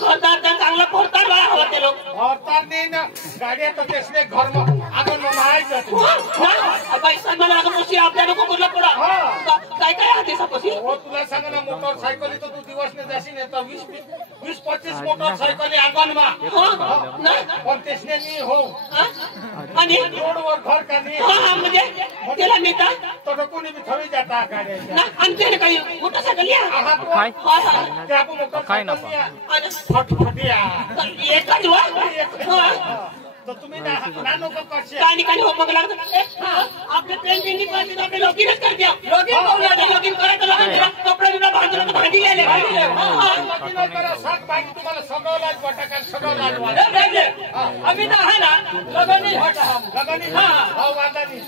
घरदार चांगला पोरतार बाळा हवा ते लोक होता नाही ना गाड्या तर तेसने घर आगन मारायचं तू पैसा मला अगं मोशी आपल्या नको कुठला पुढा काय काय आहे त्याच्यापाशी हो तुला सांग ना मोटरसायकली तर तू दिवसने जाशील येतं 20-25 मोटरसायकली आगन मा पण तेसने नाही हो आणि रोडवर घर का नाही हा म्हणजे त्याला नेता तर कोणी बी थवी जाता गाड्या आणि त्याने काही मोटरसायकल या काय ते आपण काय मोटरसायकल नफा फटफटिया एकच वा तर तुम्ही नानो का पाचशे काही काही हो मग लागतं आपले प्रेम बिंदी पाहिजे आपले लोकीनच करते लोकीन करायचं कपडे बिना भांडी लिहिले करा सात भाजी तुम्हाला सगळं बटाका सगळं आम्ही तर आहे ना लगानी लगानी हा वांदा नाही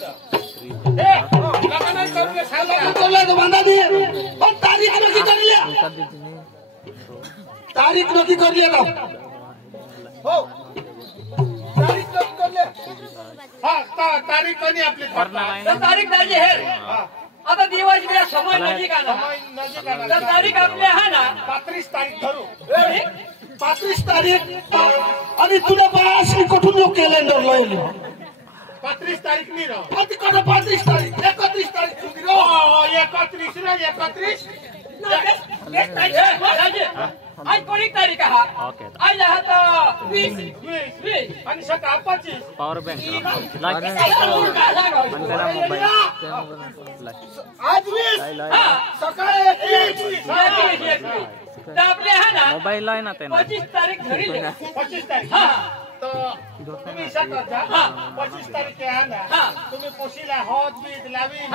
पण तारीख नक्की करली तारीख नक्की करली ना हो तारीख नक्की करली हा तारीख कधी आपली तर तारीख द्यायची हे आता दिवस वेळ समय नजीक आला तर तारीख आपली आहे ना 35 तारीख धरू 35 तारीख आणि तुला बाळाशी कुठून लोक कॅलेंडर लावले 35 तारीख नाही राव 35 तारीख 31 तारीख सुधी राव 31 रे 31 आज कोणी तारीख आहे आज आहात 20 आणि सकाळ 25 पॉवर बँक आज 20 सकाळी 21 तर आपले आहे ना मोबाईल आहे ना त्यांना 25 तारीख धरी 25 तारीख तुम्ही सकाळ 25 तारीख आहे ना तुम्ही पोशीला होत बीत लावी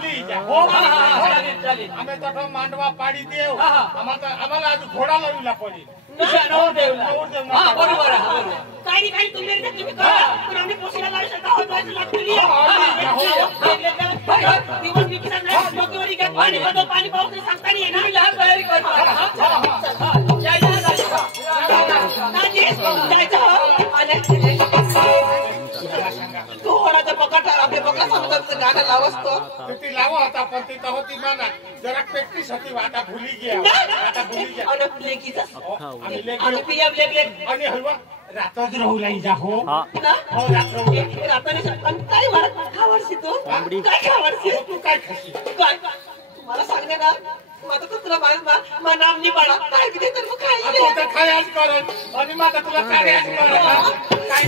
प्लीज हो आम्ही तसं मांडवा पाडी देव आम्हाला आज घोडा लावला पडी बरोबर आहे काही काही तुम्ही करा पण आम्ही पोशीला लावू शकता दिवस विकिरा नाही डोकेवर घ्या पाणी पाऊस सांगता नाही तुम्ही लहान तयारी करतो थोडाचा पकड आपल्या पकडा समजा गाणं लावतो ती लावा होता पण ती तर होती माना जरा प्रॅक्टिस होती आता भुली घ्या आणि हलवा रात्रच राहू लाई जा हो काय खावडशी तू काय खावडशी तू काय खाशी काय मला सांगणे ना माझं तर तुला माझं नाम नाही पाडा काय किती तर मग काय खाय आज करत आणि माझा तुला काय आज करत काय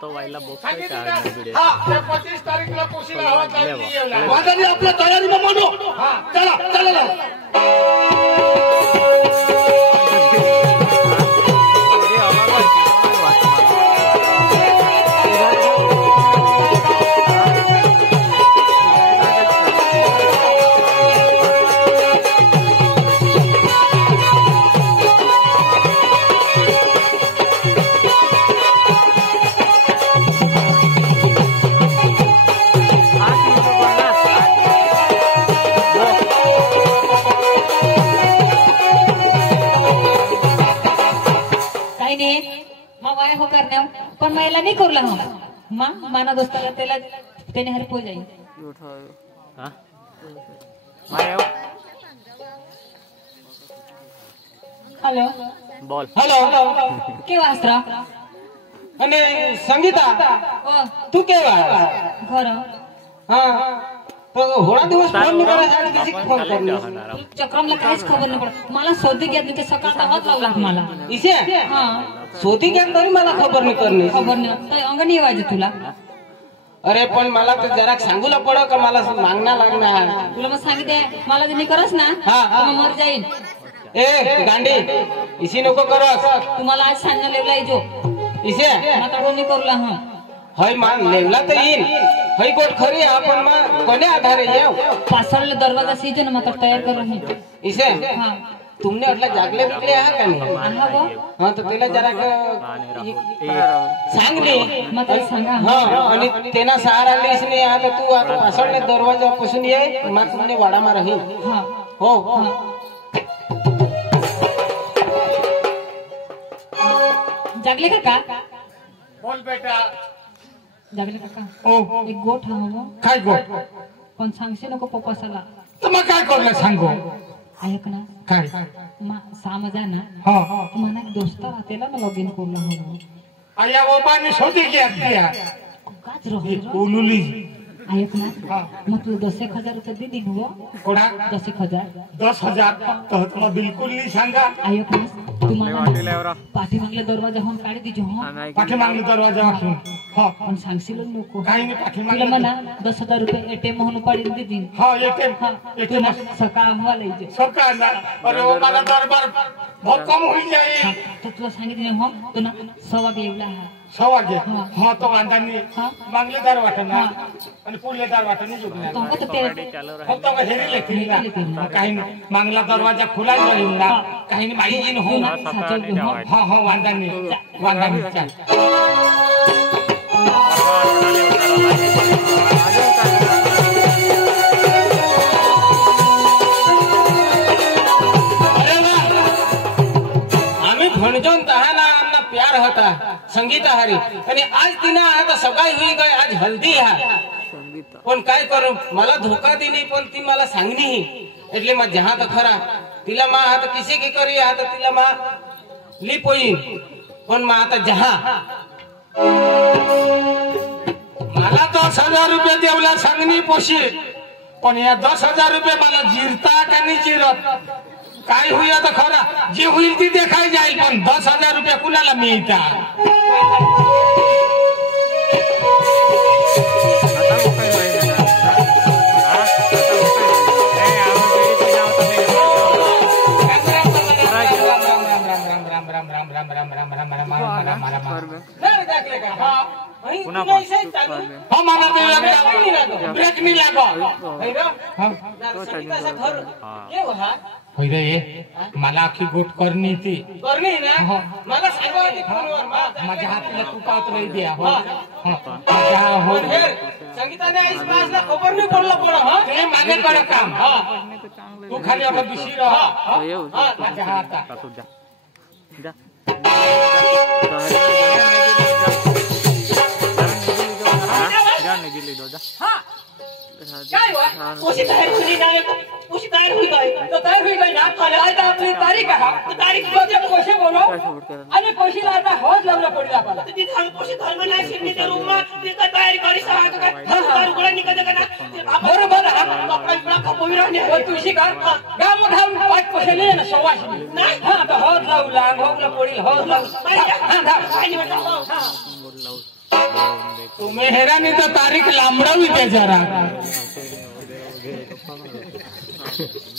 तो व्हायला बघतोय सांगितलं 25 तारीखला पोशीला हवा चालली वादानी आपल्या तयारीला मानू चला चला महिला नाही करला हम मा माना दोस्ताला त्याला त्याने हरी पोई जाई हा माय हॅलो बोल हॅलो केव्हा असरा आणि संगीता ओ तू केव्हा घर हा तो होळा दिवस फोन नाही करायचा आणि किसी फोन करणे चक्रमला काहीच खबर नाही पडत मला शोधी घ्या तिथे सकाळ तावत लागला मला इसे हा शोधी घ्या तरी मला खबर नाही करणे खबर नाही तर अंगणी वाजे तुला अरे पण मला तर जरा सांगूला पडो का मला मागणं लागणार तुला मग सांगितले मला ते नाही करस ना हा. मग मर जाईल ए गांडी इसी नको करस तुम्हाला आज सांगणं लेवला जो इसे माताडून नाही करूला हा हय मान लेवला तर येईल हय गोट खरी आपण मा कोणे आधारे येऊ पासळले दरवाजा सीजन मात्र तयार करून ही इसे हा तुमने अटला जागले बिगले हा का नाही आहा वो हा तर त्याला जरा सांग दे मात्र सांगा हा आणि तेना सहारा लेस नाही आता तू आता पासळले दरवाजा पासून ये मग म्हणे वाडा मा राही हा हो जागले का बोल बेटा जागले का ओ एक गोठ हा हो काय गोट पण सांगशे नको पप्पासाला तर मग काय करलं सांगू ऐक ना काय सामजा ना हा तुम्हाला एक दोस्त राहतेला ना लॉगिन करून हो आया बाबाने शोधी घ्या त्या काच रहो उलुली ऐक ना मग तू 10,000 रुपये दे दिन हो कोणा 10,000 10,000 तर मग बिलकुल नाही सांगा ऐक ना तुम्हाला पाठी मागले दरवाजा होऊन काढी दीजो हो पाठी मागले दरवाजा वाचून हा पण सांगशील नको काही नाही पाठी तुला मागले म्हणा 10,000 रुपये एटीएम म्हणून पाडी देतील हा एटीएम तुला सकाळ हवा लई सरकार ना अरे वो मला दरबार बहुत कम होई जाई तर तुला सांगितलं हो तुला सवा गेवला हा सवागे हा तो वांदानी हा. मागले दार वाटना आणि पुढले दार वाटनी जुगना तो तो ते फक्त हेरी लेखील ना काही नाही मागला दरवाजा खुला जाईल ना काही नाही बाई इन हो साचल घेऊ हो. हा हा वांदानी चाल अरे वा आम्ही भणजोन तहाना आमना प्यार होता संगीता हरी आणि आज तिना आता सकाळी होई गय आज हल्दी हा पण काय करू मला धोका दिली पण ती मला सांगणी એટલે मग जहा तर खरा तिला मा आता किसी की करी आता तिला मा लिपोई पण मा आता जहा मला 10,000 रुपये देवला सांगणी पोशी पण या 10,000 रुपये मला जिरता का नाही जिरत काय होईल आता खरा जी होईल ती देखाय जाईल पण 10,000 रुपये कुणाला मिळतात ब्रेक नहीं लागो मला आखी गोट करणी ती करणी ना मला सांगा माझ्या हातीला तू पावत नाही द्या हो हो संगीताने आईस पासला खबर नाही पडला पड ते मागे कर काम तू खाली आता दुसरी रहा माझ्या हातात काय हुआ उसी तैयार हुई ना उसी तैयार हुई गई तो तैयार हुई गई ना कल आज अपनी तारीख है तो तारीख को जब कोशे बोलो अरे कोशी लाता होज लवला पडला पाला ती धान कोशी घर में नाही शिरनी ते रूम में ती का तयारी करी सहा का दारू गोळा निकल का बरोबर आपला इकडा खपोई राहणे हो तुशी का गाम घाम पाच कोशे ले ना सवाशी नाही हां तो होज लावला होगला पडील होज लाव हां धा काय नाही तुम्ही हेरानी तर तारीख लांबडावी ते जरा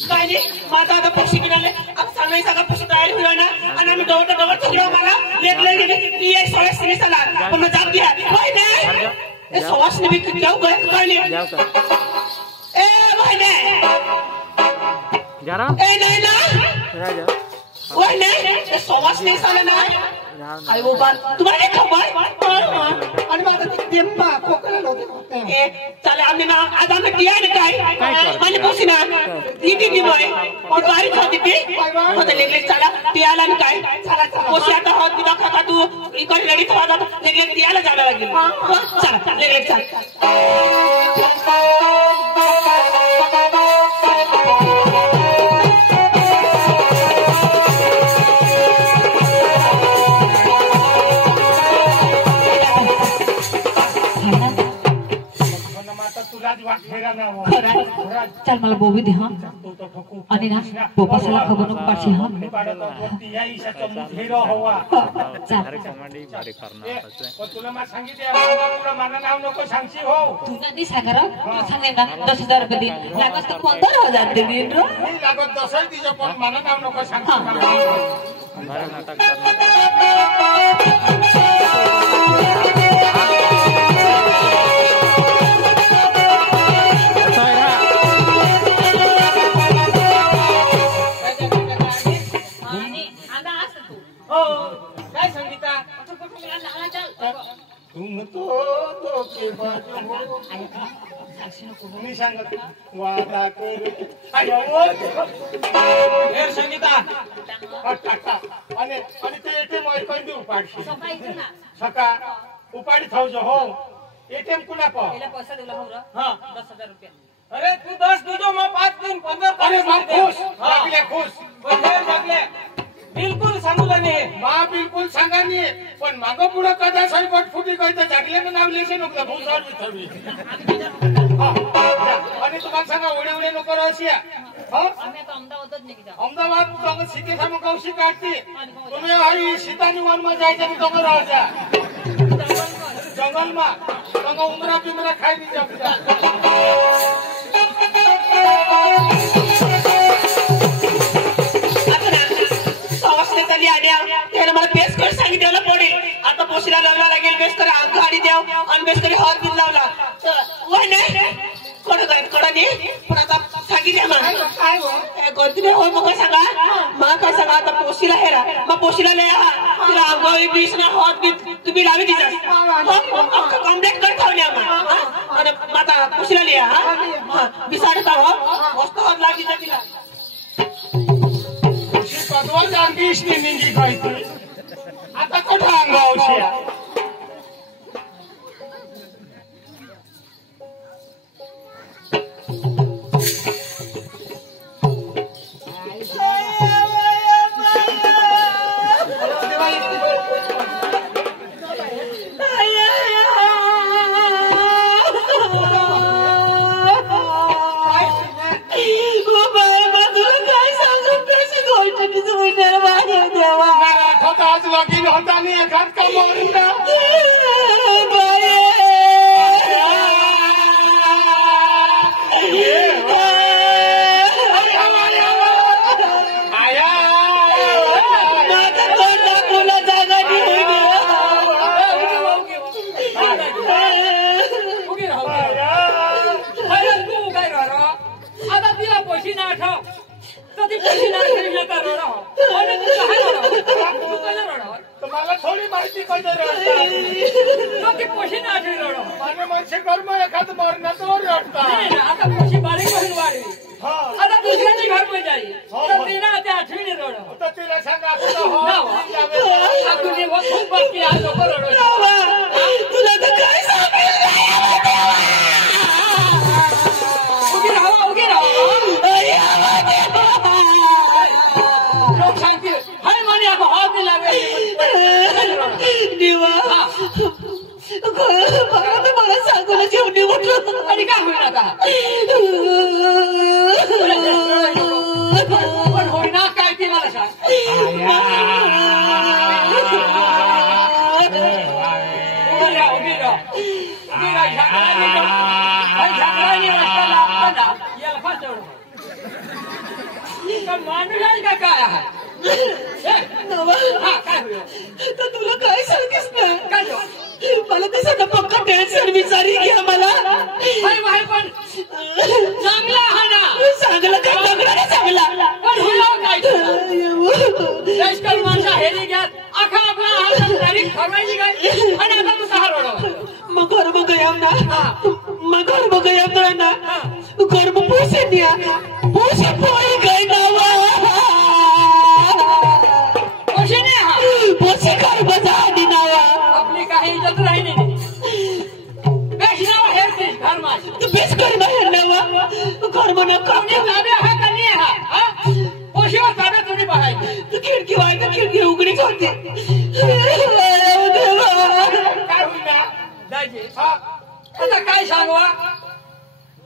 काय नाही माझा आता पक्षी मिळाले आता सांगाय सगळा पक्षी तयार होईल ना आणि आम्ही डोवर ठेवला मला लेक लेगी ती एक सोळा सिने चला पण जाब दिया होय नाही ए सोवासने भी जाऊ गए काय नाही ए होय नाही जरा ए नाही ना होय नाही ए सोवासने चला ना आई वो बात तुम्हाला खबर आणि मला ती देंबा कोकला होते चला आम्ही ना आज आम्ही टियाड काय म्हणजे पोसी ना इथे निमय और बारी खाती ती होते लेगले चला टियाला आणि काय पोसी आता होत बिना खाता तू इकडे रेडी थवा जात लेगले टियाला जायला लागेल चला लेगले चल चल मला बोबी दे हा आणि ना बोपासाला खबर नको पाडशी हा तुला मला सांगितले मला नाव नको सांगशी हो तू ना दी सागर तू सांगे ना 10,000 रुपये दिन लागत तर 15,000 दे दिन रो मी लागत तसंही तिच्या पण मला नाव नको सांगशी काय संगीता तुम तो धोकेबाज हो मी सांगत वादा कर संगीता आणि ते एटीएम ऐकून देऊ पाडशी सका उपाडी थावजो हो एटीएम कुणा पा पैसा दिला हो हां 10,000 रुपये अरे तू 10 दीजो मैं 5 दिन 15 अरे मैं खुश लागले खुश लागले बिलकुल सांगूला नाही मा बिलकुल सांगा नाही पण माग पुढे कदा सैपट फुटी काही तर जागल्याचं नाव लेसे नको भूसाड विथळवी आणि तुम्हाला सांगा उडे नको रसिया हो आम्ही आता अहमदाबादच निघी जाऊ अहमदाबाद तुम्ही सीते सामो कौशी काढते तुम्ही हरी सीतानी वन में जायचं मी तुम्ही राजा जंगल मा तुम्ही उमरा पिमरा खाई नाही जाऊ मला बेस कर सांगितलं पडेल आता पोशीला लावला लागेल बेस कर गाडी द्याव आणि बेस करी हॉर्न बिल लावला वय नाही कोणाने पण आता सांगितलं काय गलती हो मग सांगा मग काय सांगा आता पोशीला हेरा मग पोशीला लय तिला अंगावी बीस ना हॉर्न बिल तुम्ही लावी दिला कम्प्लेट कर ठेवल्या आणि आता पोशीला लिहा बिसाडता हो मस्त हॉर्न लावी दिला तिला पदवा जागीश निंगी खायची आता कुठं अंगावशी आज लगीन होता नहीं एखाद का मोरिंदा मला थोडी माहिती पाहिजे मनसे कर्म एखाद मरणात रडता आता पोशी बारीक होईल वाढली आता दुसऱ्याची घर पण जाईल तर तिला त्या आठवणी रड तर तिला सांगा खूप बाकी आज लोक रडत तुला तर काय उगी राहा लोक सांगतील हाय म्हणे आता हॉल दिला मला सांगू ना जेवणी म्हटलं आणि काय होईल आता पण होईना काय ती मला सांग माणूस आहे का काय तर तुला काय सांगतेस ना काय मला ते सगळं पक्का टेन्शन विचारी घ्या मला पण चांगला हा ना चांगला काय बघणार चांगला पण काय माणसा हेरी घ्या अखा आपला तारीख ठरवायची काय आणि आता तू सहा रोड मग बरोबर गया ना पोशी पोई गई नवा पोशी ने हा पोशी घर बजा दी नवा आपली काही इज्जत राही नाही बेश नाव हे ते घर मा तू बेस कर बाहेर नवा घर मना कोणी जाबे हा कनी हा पोशीवर जाबे तुम्ही बघायची तू खिडकी वाय खिडकी उघडीच होती काय होईना दाजी आता काय सांगवा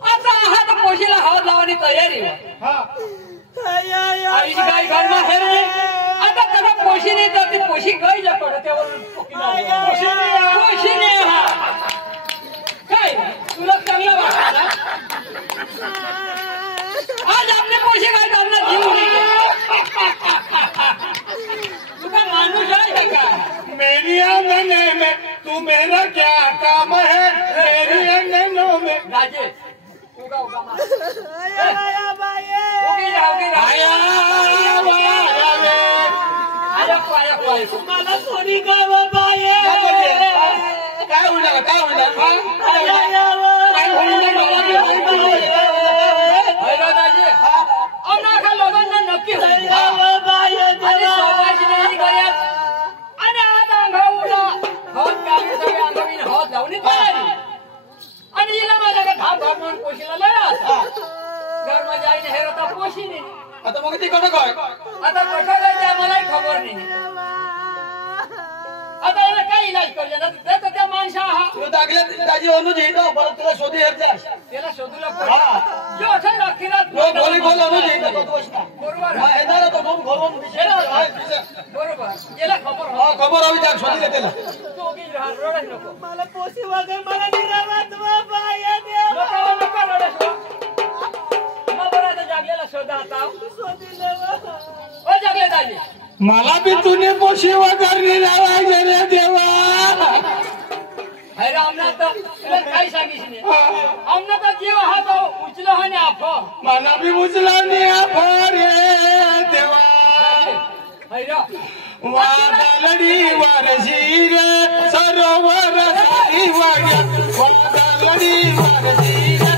आता हा तर पोशीला हात लावण्याची तयारी आईची गाय घरमा हेर नाही आता त्याला पोशी नाही तर ती पोशी गाय जा पडत पोशी नाही हा काय तुला चांगला वाटत ना आज आपली पोशी गाय त्यांना जीव तू काय माणूस आहे का मेरी अंगने में तू मेरा क्या काम है मेरी अंगनों में राजे उगा उगा मार उगी जा आया मला कोणी गाव बाये काय होणार काय होणार नक्की होईल आणि आता अंगावला हौद काढून सगळे अंगावीन हौद लावणी तयारी आणि हिला माझ्या धाम धाम म्हणून पोशीला लढा घर माझ्या आईने हेरता पोशीने आता मग ती कडक आहे आता कठोर आहे ते आम्हालाही खबर नाही आता याला काय इलाज करले ना तर त्या माणसा हा तू दाखले दाजी अनुज येतो परत तुला शोधी येत जास त्याला शोधूला पडला जो असं अखिरात गोली गोल अनुज येतो बरोबर हा येणार तो दोन घरून बरोबर याला खबर हा खबर हवी त्या शोधी येतेला तो की रडच नको मला पोशी वगैरे मला निरावत बाया देवा नको रडस मग बरं आता जागलेला शोधा आता ओ जागले दाजी मला बी तुने पोशी वगैरे लावायचे रे देवा अरे आमना तर तुला काय सांगितलं नाही आमना तर जीव हा तो उचलो आणि आफो मला बी उचला रे देवा हैरा वादळी वारसी रे सरोवर सारी वाग्या वादळी वारसी रे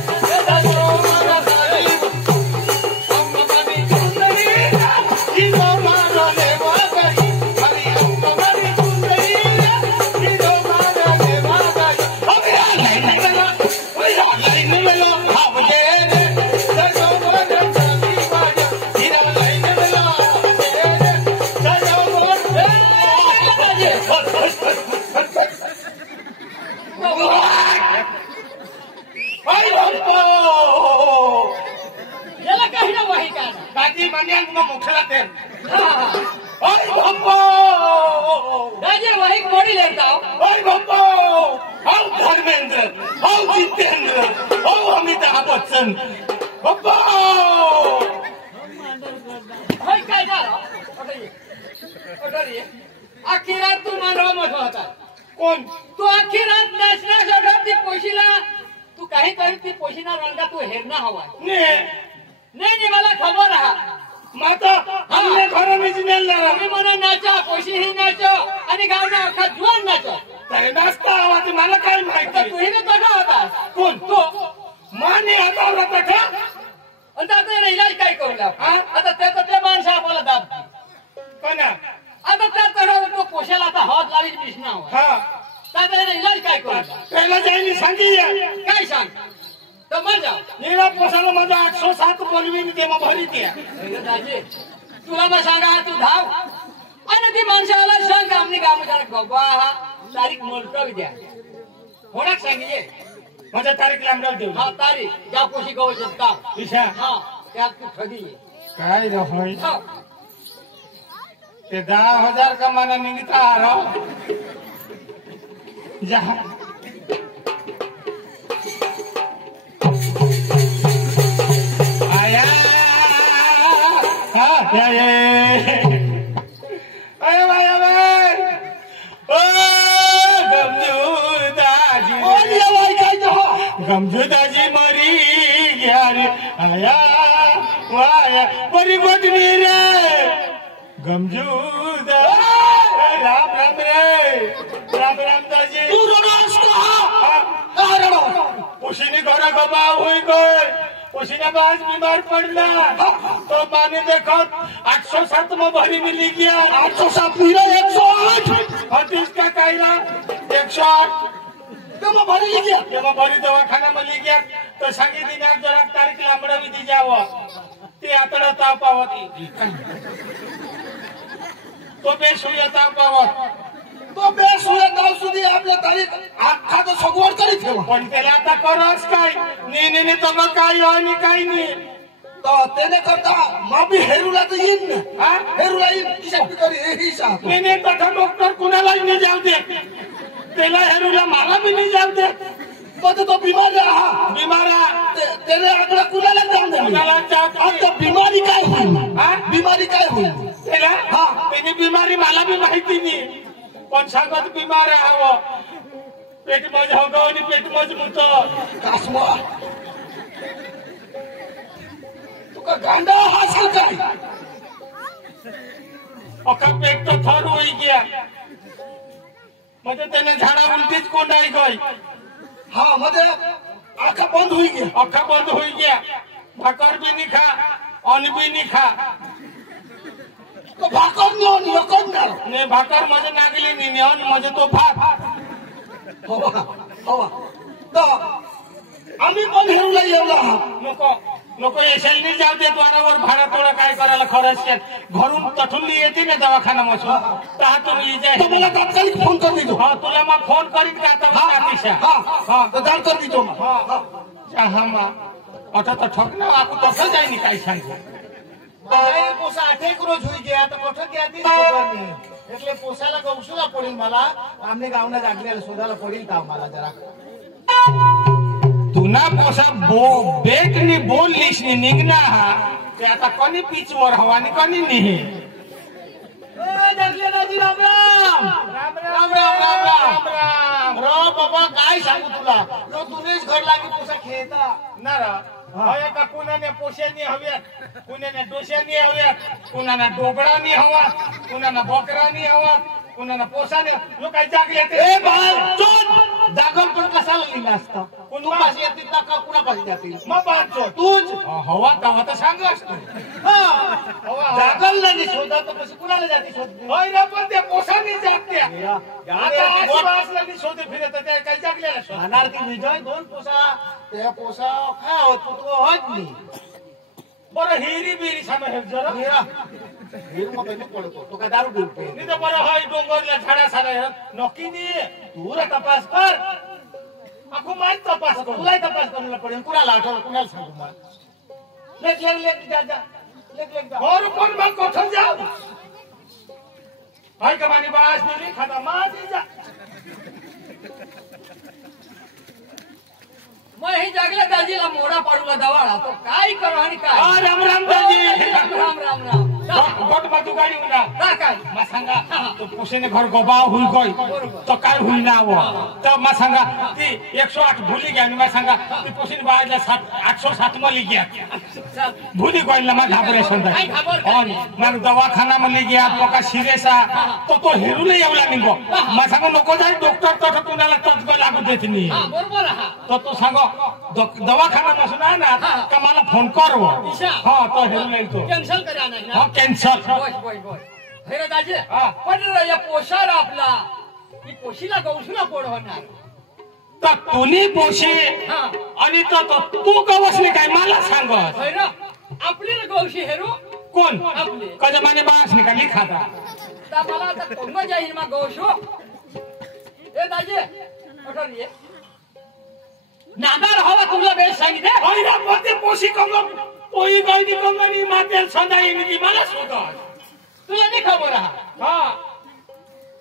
सरोवर सारी अंबाबाई सुंदरी जिनो मारले वागई हरी अंबाबाई सुंदरी जिनो मारले वागई लाईन मेलो हावले रे सरोवर सारी वाग्या हिरा लाईन मेलो याला काही ना वाही का दादी मान्या मोक्षला ते राजे वाही कोणी लेता ओय बाप्पा हाउ धर्मेंद्र हाउ जितेंद्र हाउ अमिताभ बच्चन बाप्पा होय काय झालं अख्खी रात तू मानवा मोठा होता कोण तू अख्खी रात नाचण्यासाठी ती पोशीला तू काही तरी ती पोशीना रंगा तू हेरणा हवा ने नाही मला खबर हा माता हमने घर में जिनेल तुम्ही म्हणा नाचा पोशी ही नाच आणि गावना अख्खा जुवान नाच तरी नाचता आवाज मला काय तर माहिती तुही ना कसा होता कोण तो माने आता होता का आणि आता इलाज काय करू लाग आता त्याचा त्या माणसा आपल्याला दाब कना आता त्या तर तो पोशाला आता हात लावी दिसना हा त्याचा इलाज काय करू पहिला जाईनी सांगितलं काय सांग तर मजा निरा पोसाला माझा 807 बोलवीन ते मग भरी द्या दाजी तुला मग सांगा तू धाव आणि ती माणसाला सांग आमनी काम जरा गप्पा हा तारीख मोलकावी द्या होणार सांगितले माझ्या तारीख लांबडाल देऊ हा तारीख ज्या पोशी गवळ शकता ईशा हा त्यात तू ठगी काय होय हा ते 10,000 कमाना निघता आ रहा जहा आया हा ये अरे भाई ओ गमजूदाजी ओ ये भाई काय तो गमजूदाजी मरी गया रे आया वाया बरी गोटनी रे गमजूदा राम राम रे राम राम दाजी तू रमेश का पोशीनी घर गबा होई गय पोशीनाबाज बीमार पड़ना तो माने देखो 807 में भरी मिली गया 807 मेरा 108 हतीश का कायरा 108 तो मैं भरी ले गया जेव्हा बरी दवाखाना मिली गया तो सांगी दिनार जरा तारीख लांबडा विधी जावं ते आतडा ताप आवती तो बेसुया ताप आवत तो बेस हुए नाव सुधी आपल्या तारीख आखा तो सगवड करीत ठेवा पण त्याला आता करस काय नेने तो मग काय आणि काय नाही तो तेने करता माबी हेरूला तर येईन ना हा हेरूला येईन किशापी करी ही साथ नेने तथा डॉक्टर कुणालाही नाही जाऊ दे त्याला हेरूला मला बी नाही जाऊ दे तो बीमार रहा बिमारा तेने आकडा कुणाला जाऊन दे कुणाला जाऊ आज तो बीमारी काय होईल हा बीमारी काय होईल त्याला त्याची बिमारी मला बी माहिती नाही पण सांगत बिमार आहो पेट मज हो गो आणि पेट मजबूत कासमा तुका गांडा हासल काय अख्खा पेट तो थर होई गया म्हणजे त्याने झाडा उलटीच कोंडाई गई हा मध्ये आखा बंद होई गया अख्खा बंद होई गया भाकर भी नहीं खा अन्न भी नहीं खा तो भाकर नो नकोच ना ने भाकर माझे नागली नाही नेऊन माझे तो भात हवा हवा तो आम्ही पण हेरूला येवला नको नको येशाल नाही जाऊ दे द्वारावर भाडा थोडं काय करायला खरंच घरून तठुल्ली येते ना दवाखाना मसून तर तुम्ही तो मला तात्कालिक फोन कर दीजो हा तुला मग फोन करीन का आता दिशा हा तो दाल कर दीजो हा आता तर ठोकना आपू तसं जाईनी काय सांगू પોસા 8 રોજ હોઈ ગયા તો કોઠો ક્યાંથી ખબર નહીં એટલે પોસાલા ગૌશુલા પડીલ मला આમને ગાવના જાગલેલા શોધાલા પડીલ તા मला जरा तुना पोसा बेटनी बोललीस नी निघना हा ते आता कोणी पिचवर हवा आणि कोणी नाही जागलेलाजी राम राम राम राम राम राम राम राम बाबा काय सांगू तुला यो तुनेच घर लागी पोसा खेळता ना रा हया का कुणाने पोशानी हव्यात कुणाने डोशानी हव्यात कुणाने डोबळानी हवा कुणाने बकरानी हवा कुणाने पोसाने लोक काय जागले ते ए बाळ चोट जागल पण कसाला लिहिला असता कोण उपाशी येतील ना का कुणापाशी जातील मग बांधतो तूच हवा तवा तर सांग असतो जागल नाही शोधा तर कशी कुणाला जाती शोध होय रे पण ते पोसानी जागत्या आता आसपासला नी शोधे फिरत ते काय जागलेला शोध अनारती विजय दोन पोसा त्या पोसा काय होत तो होत नाही बरं हिरी बिरी सामे हे जरा हिरू मग कधी पडतो तो काय दारू पितो नाही तर बरं होय डोंगरला झाडा साला नक्की नाही तू रे तपास कर अगो माहित तपास करू तुलाही तपास करायला पडेल कुणाला आठवलं कुणाला सांगू मला लेख जा लेख और कोण मग कोठून जाऊ हाय का मानी बास दिली खाता माझी जा मग हे जागल्या दाजीला मोडा पाडूला दवाळा तो काय करू आणि काय राम राम दाजी राम राम राम राम गोट बाजू गाडी उडा का काय मा सांगा तो पोसेने घर गोबाव हुई गई तो काय हुई ना वो तर मा सांगा ती 108 भूली गया मा सांगा ती पोसेने बाजला 807 मली गया भूली गई ना मा घाबरे संदा और ना दवाखाना मली गया पका सिरेसा तो हेरूले येवला निगो मा सांगा नको जाई डॉक्टर तो कुणाला तत्ग लागू देत नाही बरोबर हा तो सांगो दवाखाना मसून ना का मला फोन कर हा तो हेरूले येतो कॅन्सल करा नाही हा कॅन्सल बोय हे रे दाजी पण या पोशार आपला ही पोशीला गौशूला पोड होणार तर तुनी पोशी आणि तू गवसने काय मला सांग होय ना आपली रे गौशी हेरू कोण आपली कधी माने बास निकाली खाता तर मला आता कोण जाईल मग गौशू ए दाजी कुठं ये नादार हवा तुला बेस सांगितले होय ना मध्ये पोशी कमलो पोई गायनी कंगनी मातेल संदाई नी मला शोधा तुला नाही खबर हा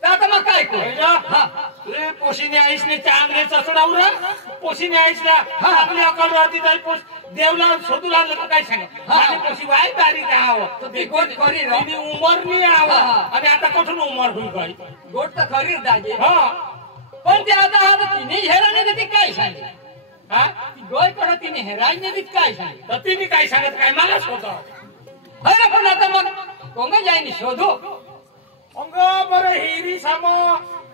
आता मग काय करू रे पोशीने आईसने चांगले चसडावर पोशीने आईसला आपली अकल राहती जाई पोस देवला शोधू लागलं तर काय सांग आणि पोशी वाय तारी राहाव ती गोट खरी रे तिने उमर नाही आव आणि आता कुठून उमर होईल काय गोट तर खरी दाजी हा पण ते आता तिने हेराने ती काय सांगितलं हा गोय कडे तिने हेराने ती काय सांगितलं तर तिने काय सांगत काय मला शोधा अरे पण आता मग कोंग जाईनी शोधू अंग बरं हिरी साम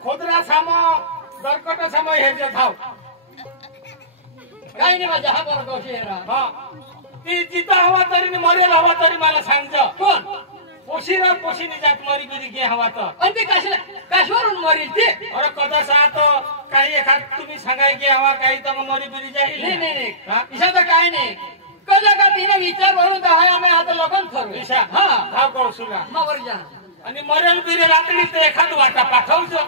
खोदरा साम दरकट साम हे जे थाव काही नाही माझ्या हा बरं गोष्टी हा ती जिथं हवा तरी मरेल हवा तरी मला सांगतो कोण पोशीला पोशीने जात मरी बिरी घे हवा तर आणि ते कशावरून मरेल ते अरे कदा सात काही एखाद तुम्ही सांगाय की हवा काही तर मग मरी बिरी जाईल नाही नाही नाही हा? इशाचं काय नाही कदा का तिने विचार करून दहा आम्ही आता लगन करू ईशा हा हा कौशुला मावर जा आणि मरेल बिरेल रात्री ते एखाद वाटा पाठवतो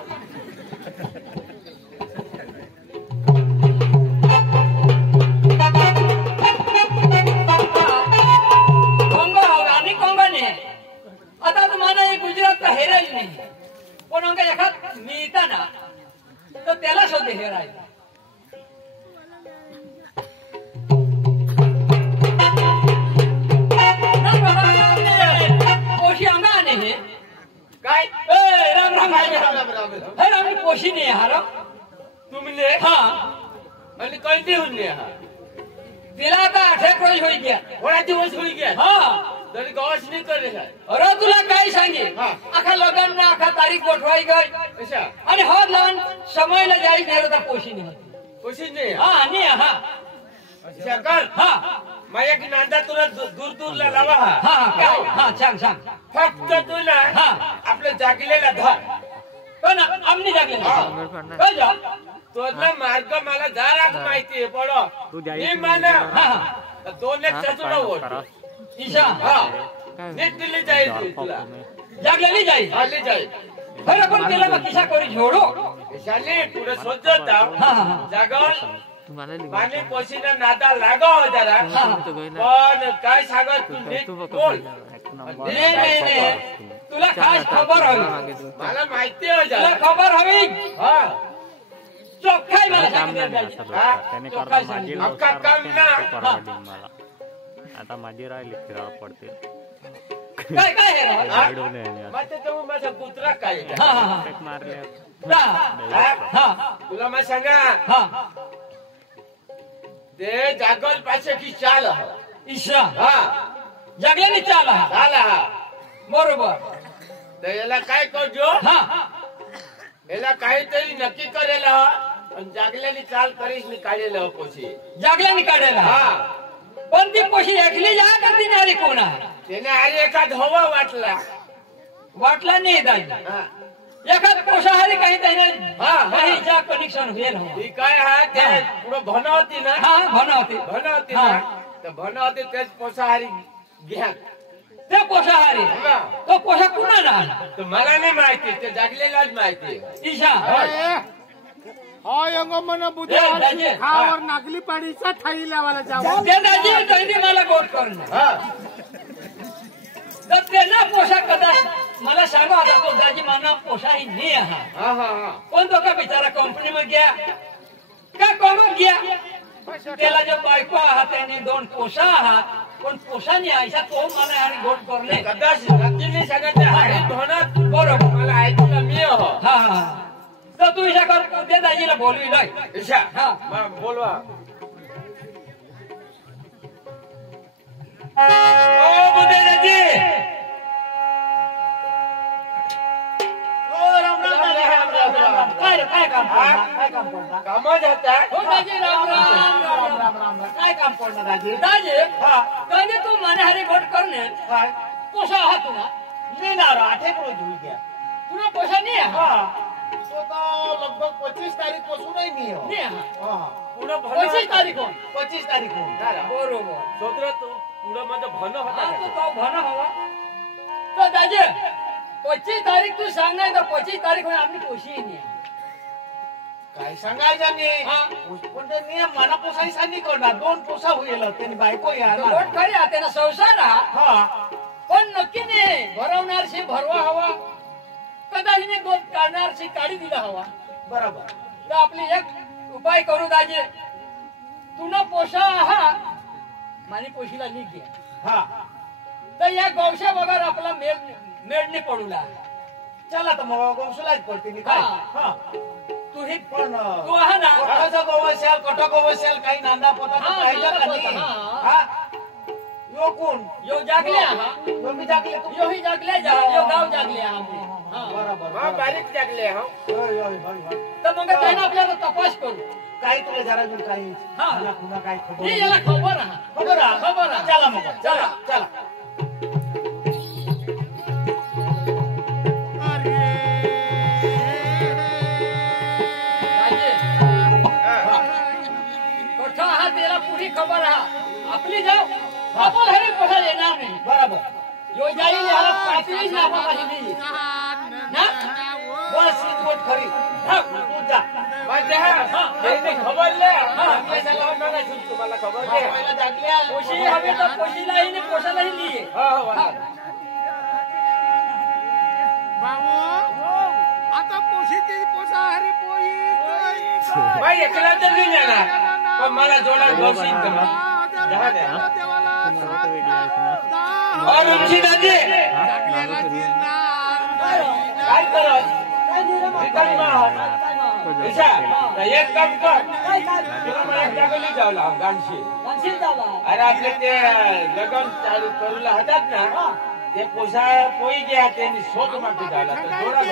आता तुम्हाला गुजरात हेरायला नाही पण अंग एखाद मिळता ना तर त्याला शोधे हेरायला पोशी अंगा हे काय राम राम हे राम पोशी नाही हा राम तुमले हा आणि कैदी होऊन हा तिला आता 18 वर्ष होई गया थोडा दिवस होई गया हा तरी गवास नाही करे अरे तुला काय सांगे हा. आखा लगन ना आखा तारीख गोठवाई गई अशा आणि हर लग्न समयला जाई नाही तर पोशी नाही कोशिश नाही हा नाही हा शकल हा माझ्या की नांदा तुला दूर दूरला लावा हा काय हा सांग सांग फक्त तुला हा. आपलं जागलेला धर पण आमनी लागले हा. काय जा तुझा मार्ग मला जरा माहिती आहे पडो तू मी माना हा दोन एक चचुडा होत ईशा हा नीट दिल्ली जाईल तुला जागलेली जाई आली जाईल खरं पण तिला मग किसा करी झोडो शाली पुढे शोधत हा, हा. जागल तुम्हाला पाणी पोशीना नादा लागा हो जरा पण काय सांगत तू नीट बोल नाही नाही नाही तुला खास खबर हवी मला माहिती आहे तुला जरा खबर हवी हा चोखाई मला काम नाही सांगितलं असं पाहिजे. त्याने तो करणं काय माझी सांगितलं? अक्का काम ना. परवडली मला आता माझी राहिली फिरावं पडते काय काय हे राव? वाढवले आणि असं. माझ्या जवळ माझा कुत्रा काय आहे? हा हा फेक मारले हा हा? हा तुला मग सांगा हा ते जागल पाशे की चाल हा. ईशा हा जागल्याने चाला चाल हा बरोबर तर याला काय करजो हा याला काहीतरी नक्की करेल हा आणि जागल्याने चाल करीस मी काढेल हा पोशी जागल्याने काढायला हा पण ती पोशी ऐकली जा का ती नारी कोण आहे त्याने अरे एका धवा वाटला वाटला नाही दाई हा एखाद पोशाहारी काही त्याने हा, हा. काही जा कनेक्शन होईल हो. ती काय हा ते पुढं भन होती ना हा भन होते भन होती हा. ना तर भन होती तेच पोसाहारी घ्या ते पोशाहारी हा. तो पोशाख कुणाला आला तर मला नाही माहिती ते जागलेलाच माहिती ईशा हा. नागली पाडीचा ठाई लावायला जाऊ ते दाजी त्यांनी मला गोट करणं हा तर त्यांना पोशाख कदाच मला सांगा आता तो दाजी मला पोशाही नाही आहे हा हा हा पण तो का बिचारा कंपनी मध्ये गया का कमत गया त्याला जो बायको आहात त्याने दोन पोशा आहात पण पोशाने आयसा तो मला आणि गोट करणे कदाच नक्की नाही सांगत हरी धोनात बरोबर मला ऐकलं मी हो हा हा तर तू इशा कर ते दाजीला बोलवी नाही ईशा हा. मग बोलवा ओ बुद्धे दाजी ओ राम राम काय काय काम पडणार? काय काम पडणार? कामच होता हो दाजी राम राम राम राम राम काय काम पडणार दाजी दाजी हा दाजी तू माने हरी गोट करणे काय पोशा आहात तुला लेणार आठे रोज होई गया तुला पोशा नाही आहे हा तो तो लगभग 25 तारीख पासूनही नाही हो नाही आहे हा पुढं 25 तारीख हो 25 तारीख हो बरोबर सोदरा तू पुढं माझं भन हा होता तो तो भन हवा तो दाजी 25 तारीख तू सांगाय तर 25 तारीख होईल आपली पोशी नाही आहे. काय सांगायचं नाही हा. पण ते नियम मना पोसायचा नाही करणार दोन पोसा होईल त्यांनी बायको तो या गोट खरी आहे त्यानं संसार हा हा पण नक्की नाही भरवणारशी भरवा हवा कदाचित गोट काढणारशी काढी दिला हवा बरोबर तर आपली एक उपाय करू दाजी तुला पोशा आहात मानी पोशीला लिख घ्या हा तर या गौशा वगैरे आपला मेडने पडूला चला तर मग गोवसलाच पडते मी काय हा. हा तू ही पण तू आहा ना कटाचा गोवा असेल कटा गोवा असेल काही नांदा पोता हा, पाहिजे नांदा का पोता, नाही हा. हा यो कोण यो जागले आहा यो मी जागले तू यो ही जागले जा यो गाव जागले आहा आम्ही. हा बरोबर बारीक जागले हो होय, होय, होय, होय. तर मग त्यानं आपल्याला तपास करू काही तुला जरा दूर काही हा. तुला पुन्हा काय खबर हे याला खबर आहे. खबर आहे? खबर आहे. चला मग चला चला कठा हा त्याला पुरी खबर आहे. आपली जाऊ आपण हरी पसा येणार नाही. बरोबर यो जाई याला आपली नाफा पाहिजे ना. बस ही गोष्ट खरी हा. तू जा खबर ले तुम्हाला खबर घे पहिला जागल्या पोशी हवी तर पोशीलाही नाही पोशालाही लिये. आता पोशीची पोसा हरी भाई एकला तर नाही जाणार पण मला जोडा गौशीन करा और रुची दादी काय करत ईशा एक काम कर तुला मला एक जागेली जावला गाणशी अरे आपले ते लगन चालू करूला हातात ना ते पोसा पोई जे त्यांनी शोक मागते झाला तर जोडा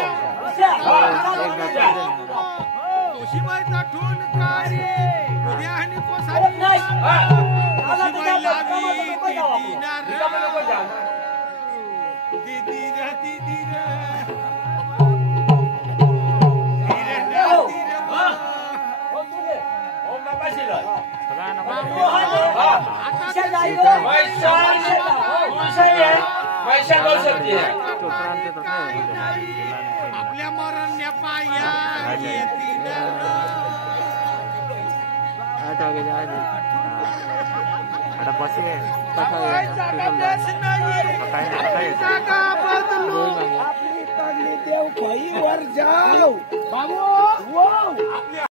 पोशीबाईचा ठून कारी उद्या आणि पोसा दीदी रे दीदी रे आपल्या मरण्या पाया ada pasti जागा बदलू आपली पडली देव खाईवर जाऊ बाबू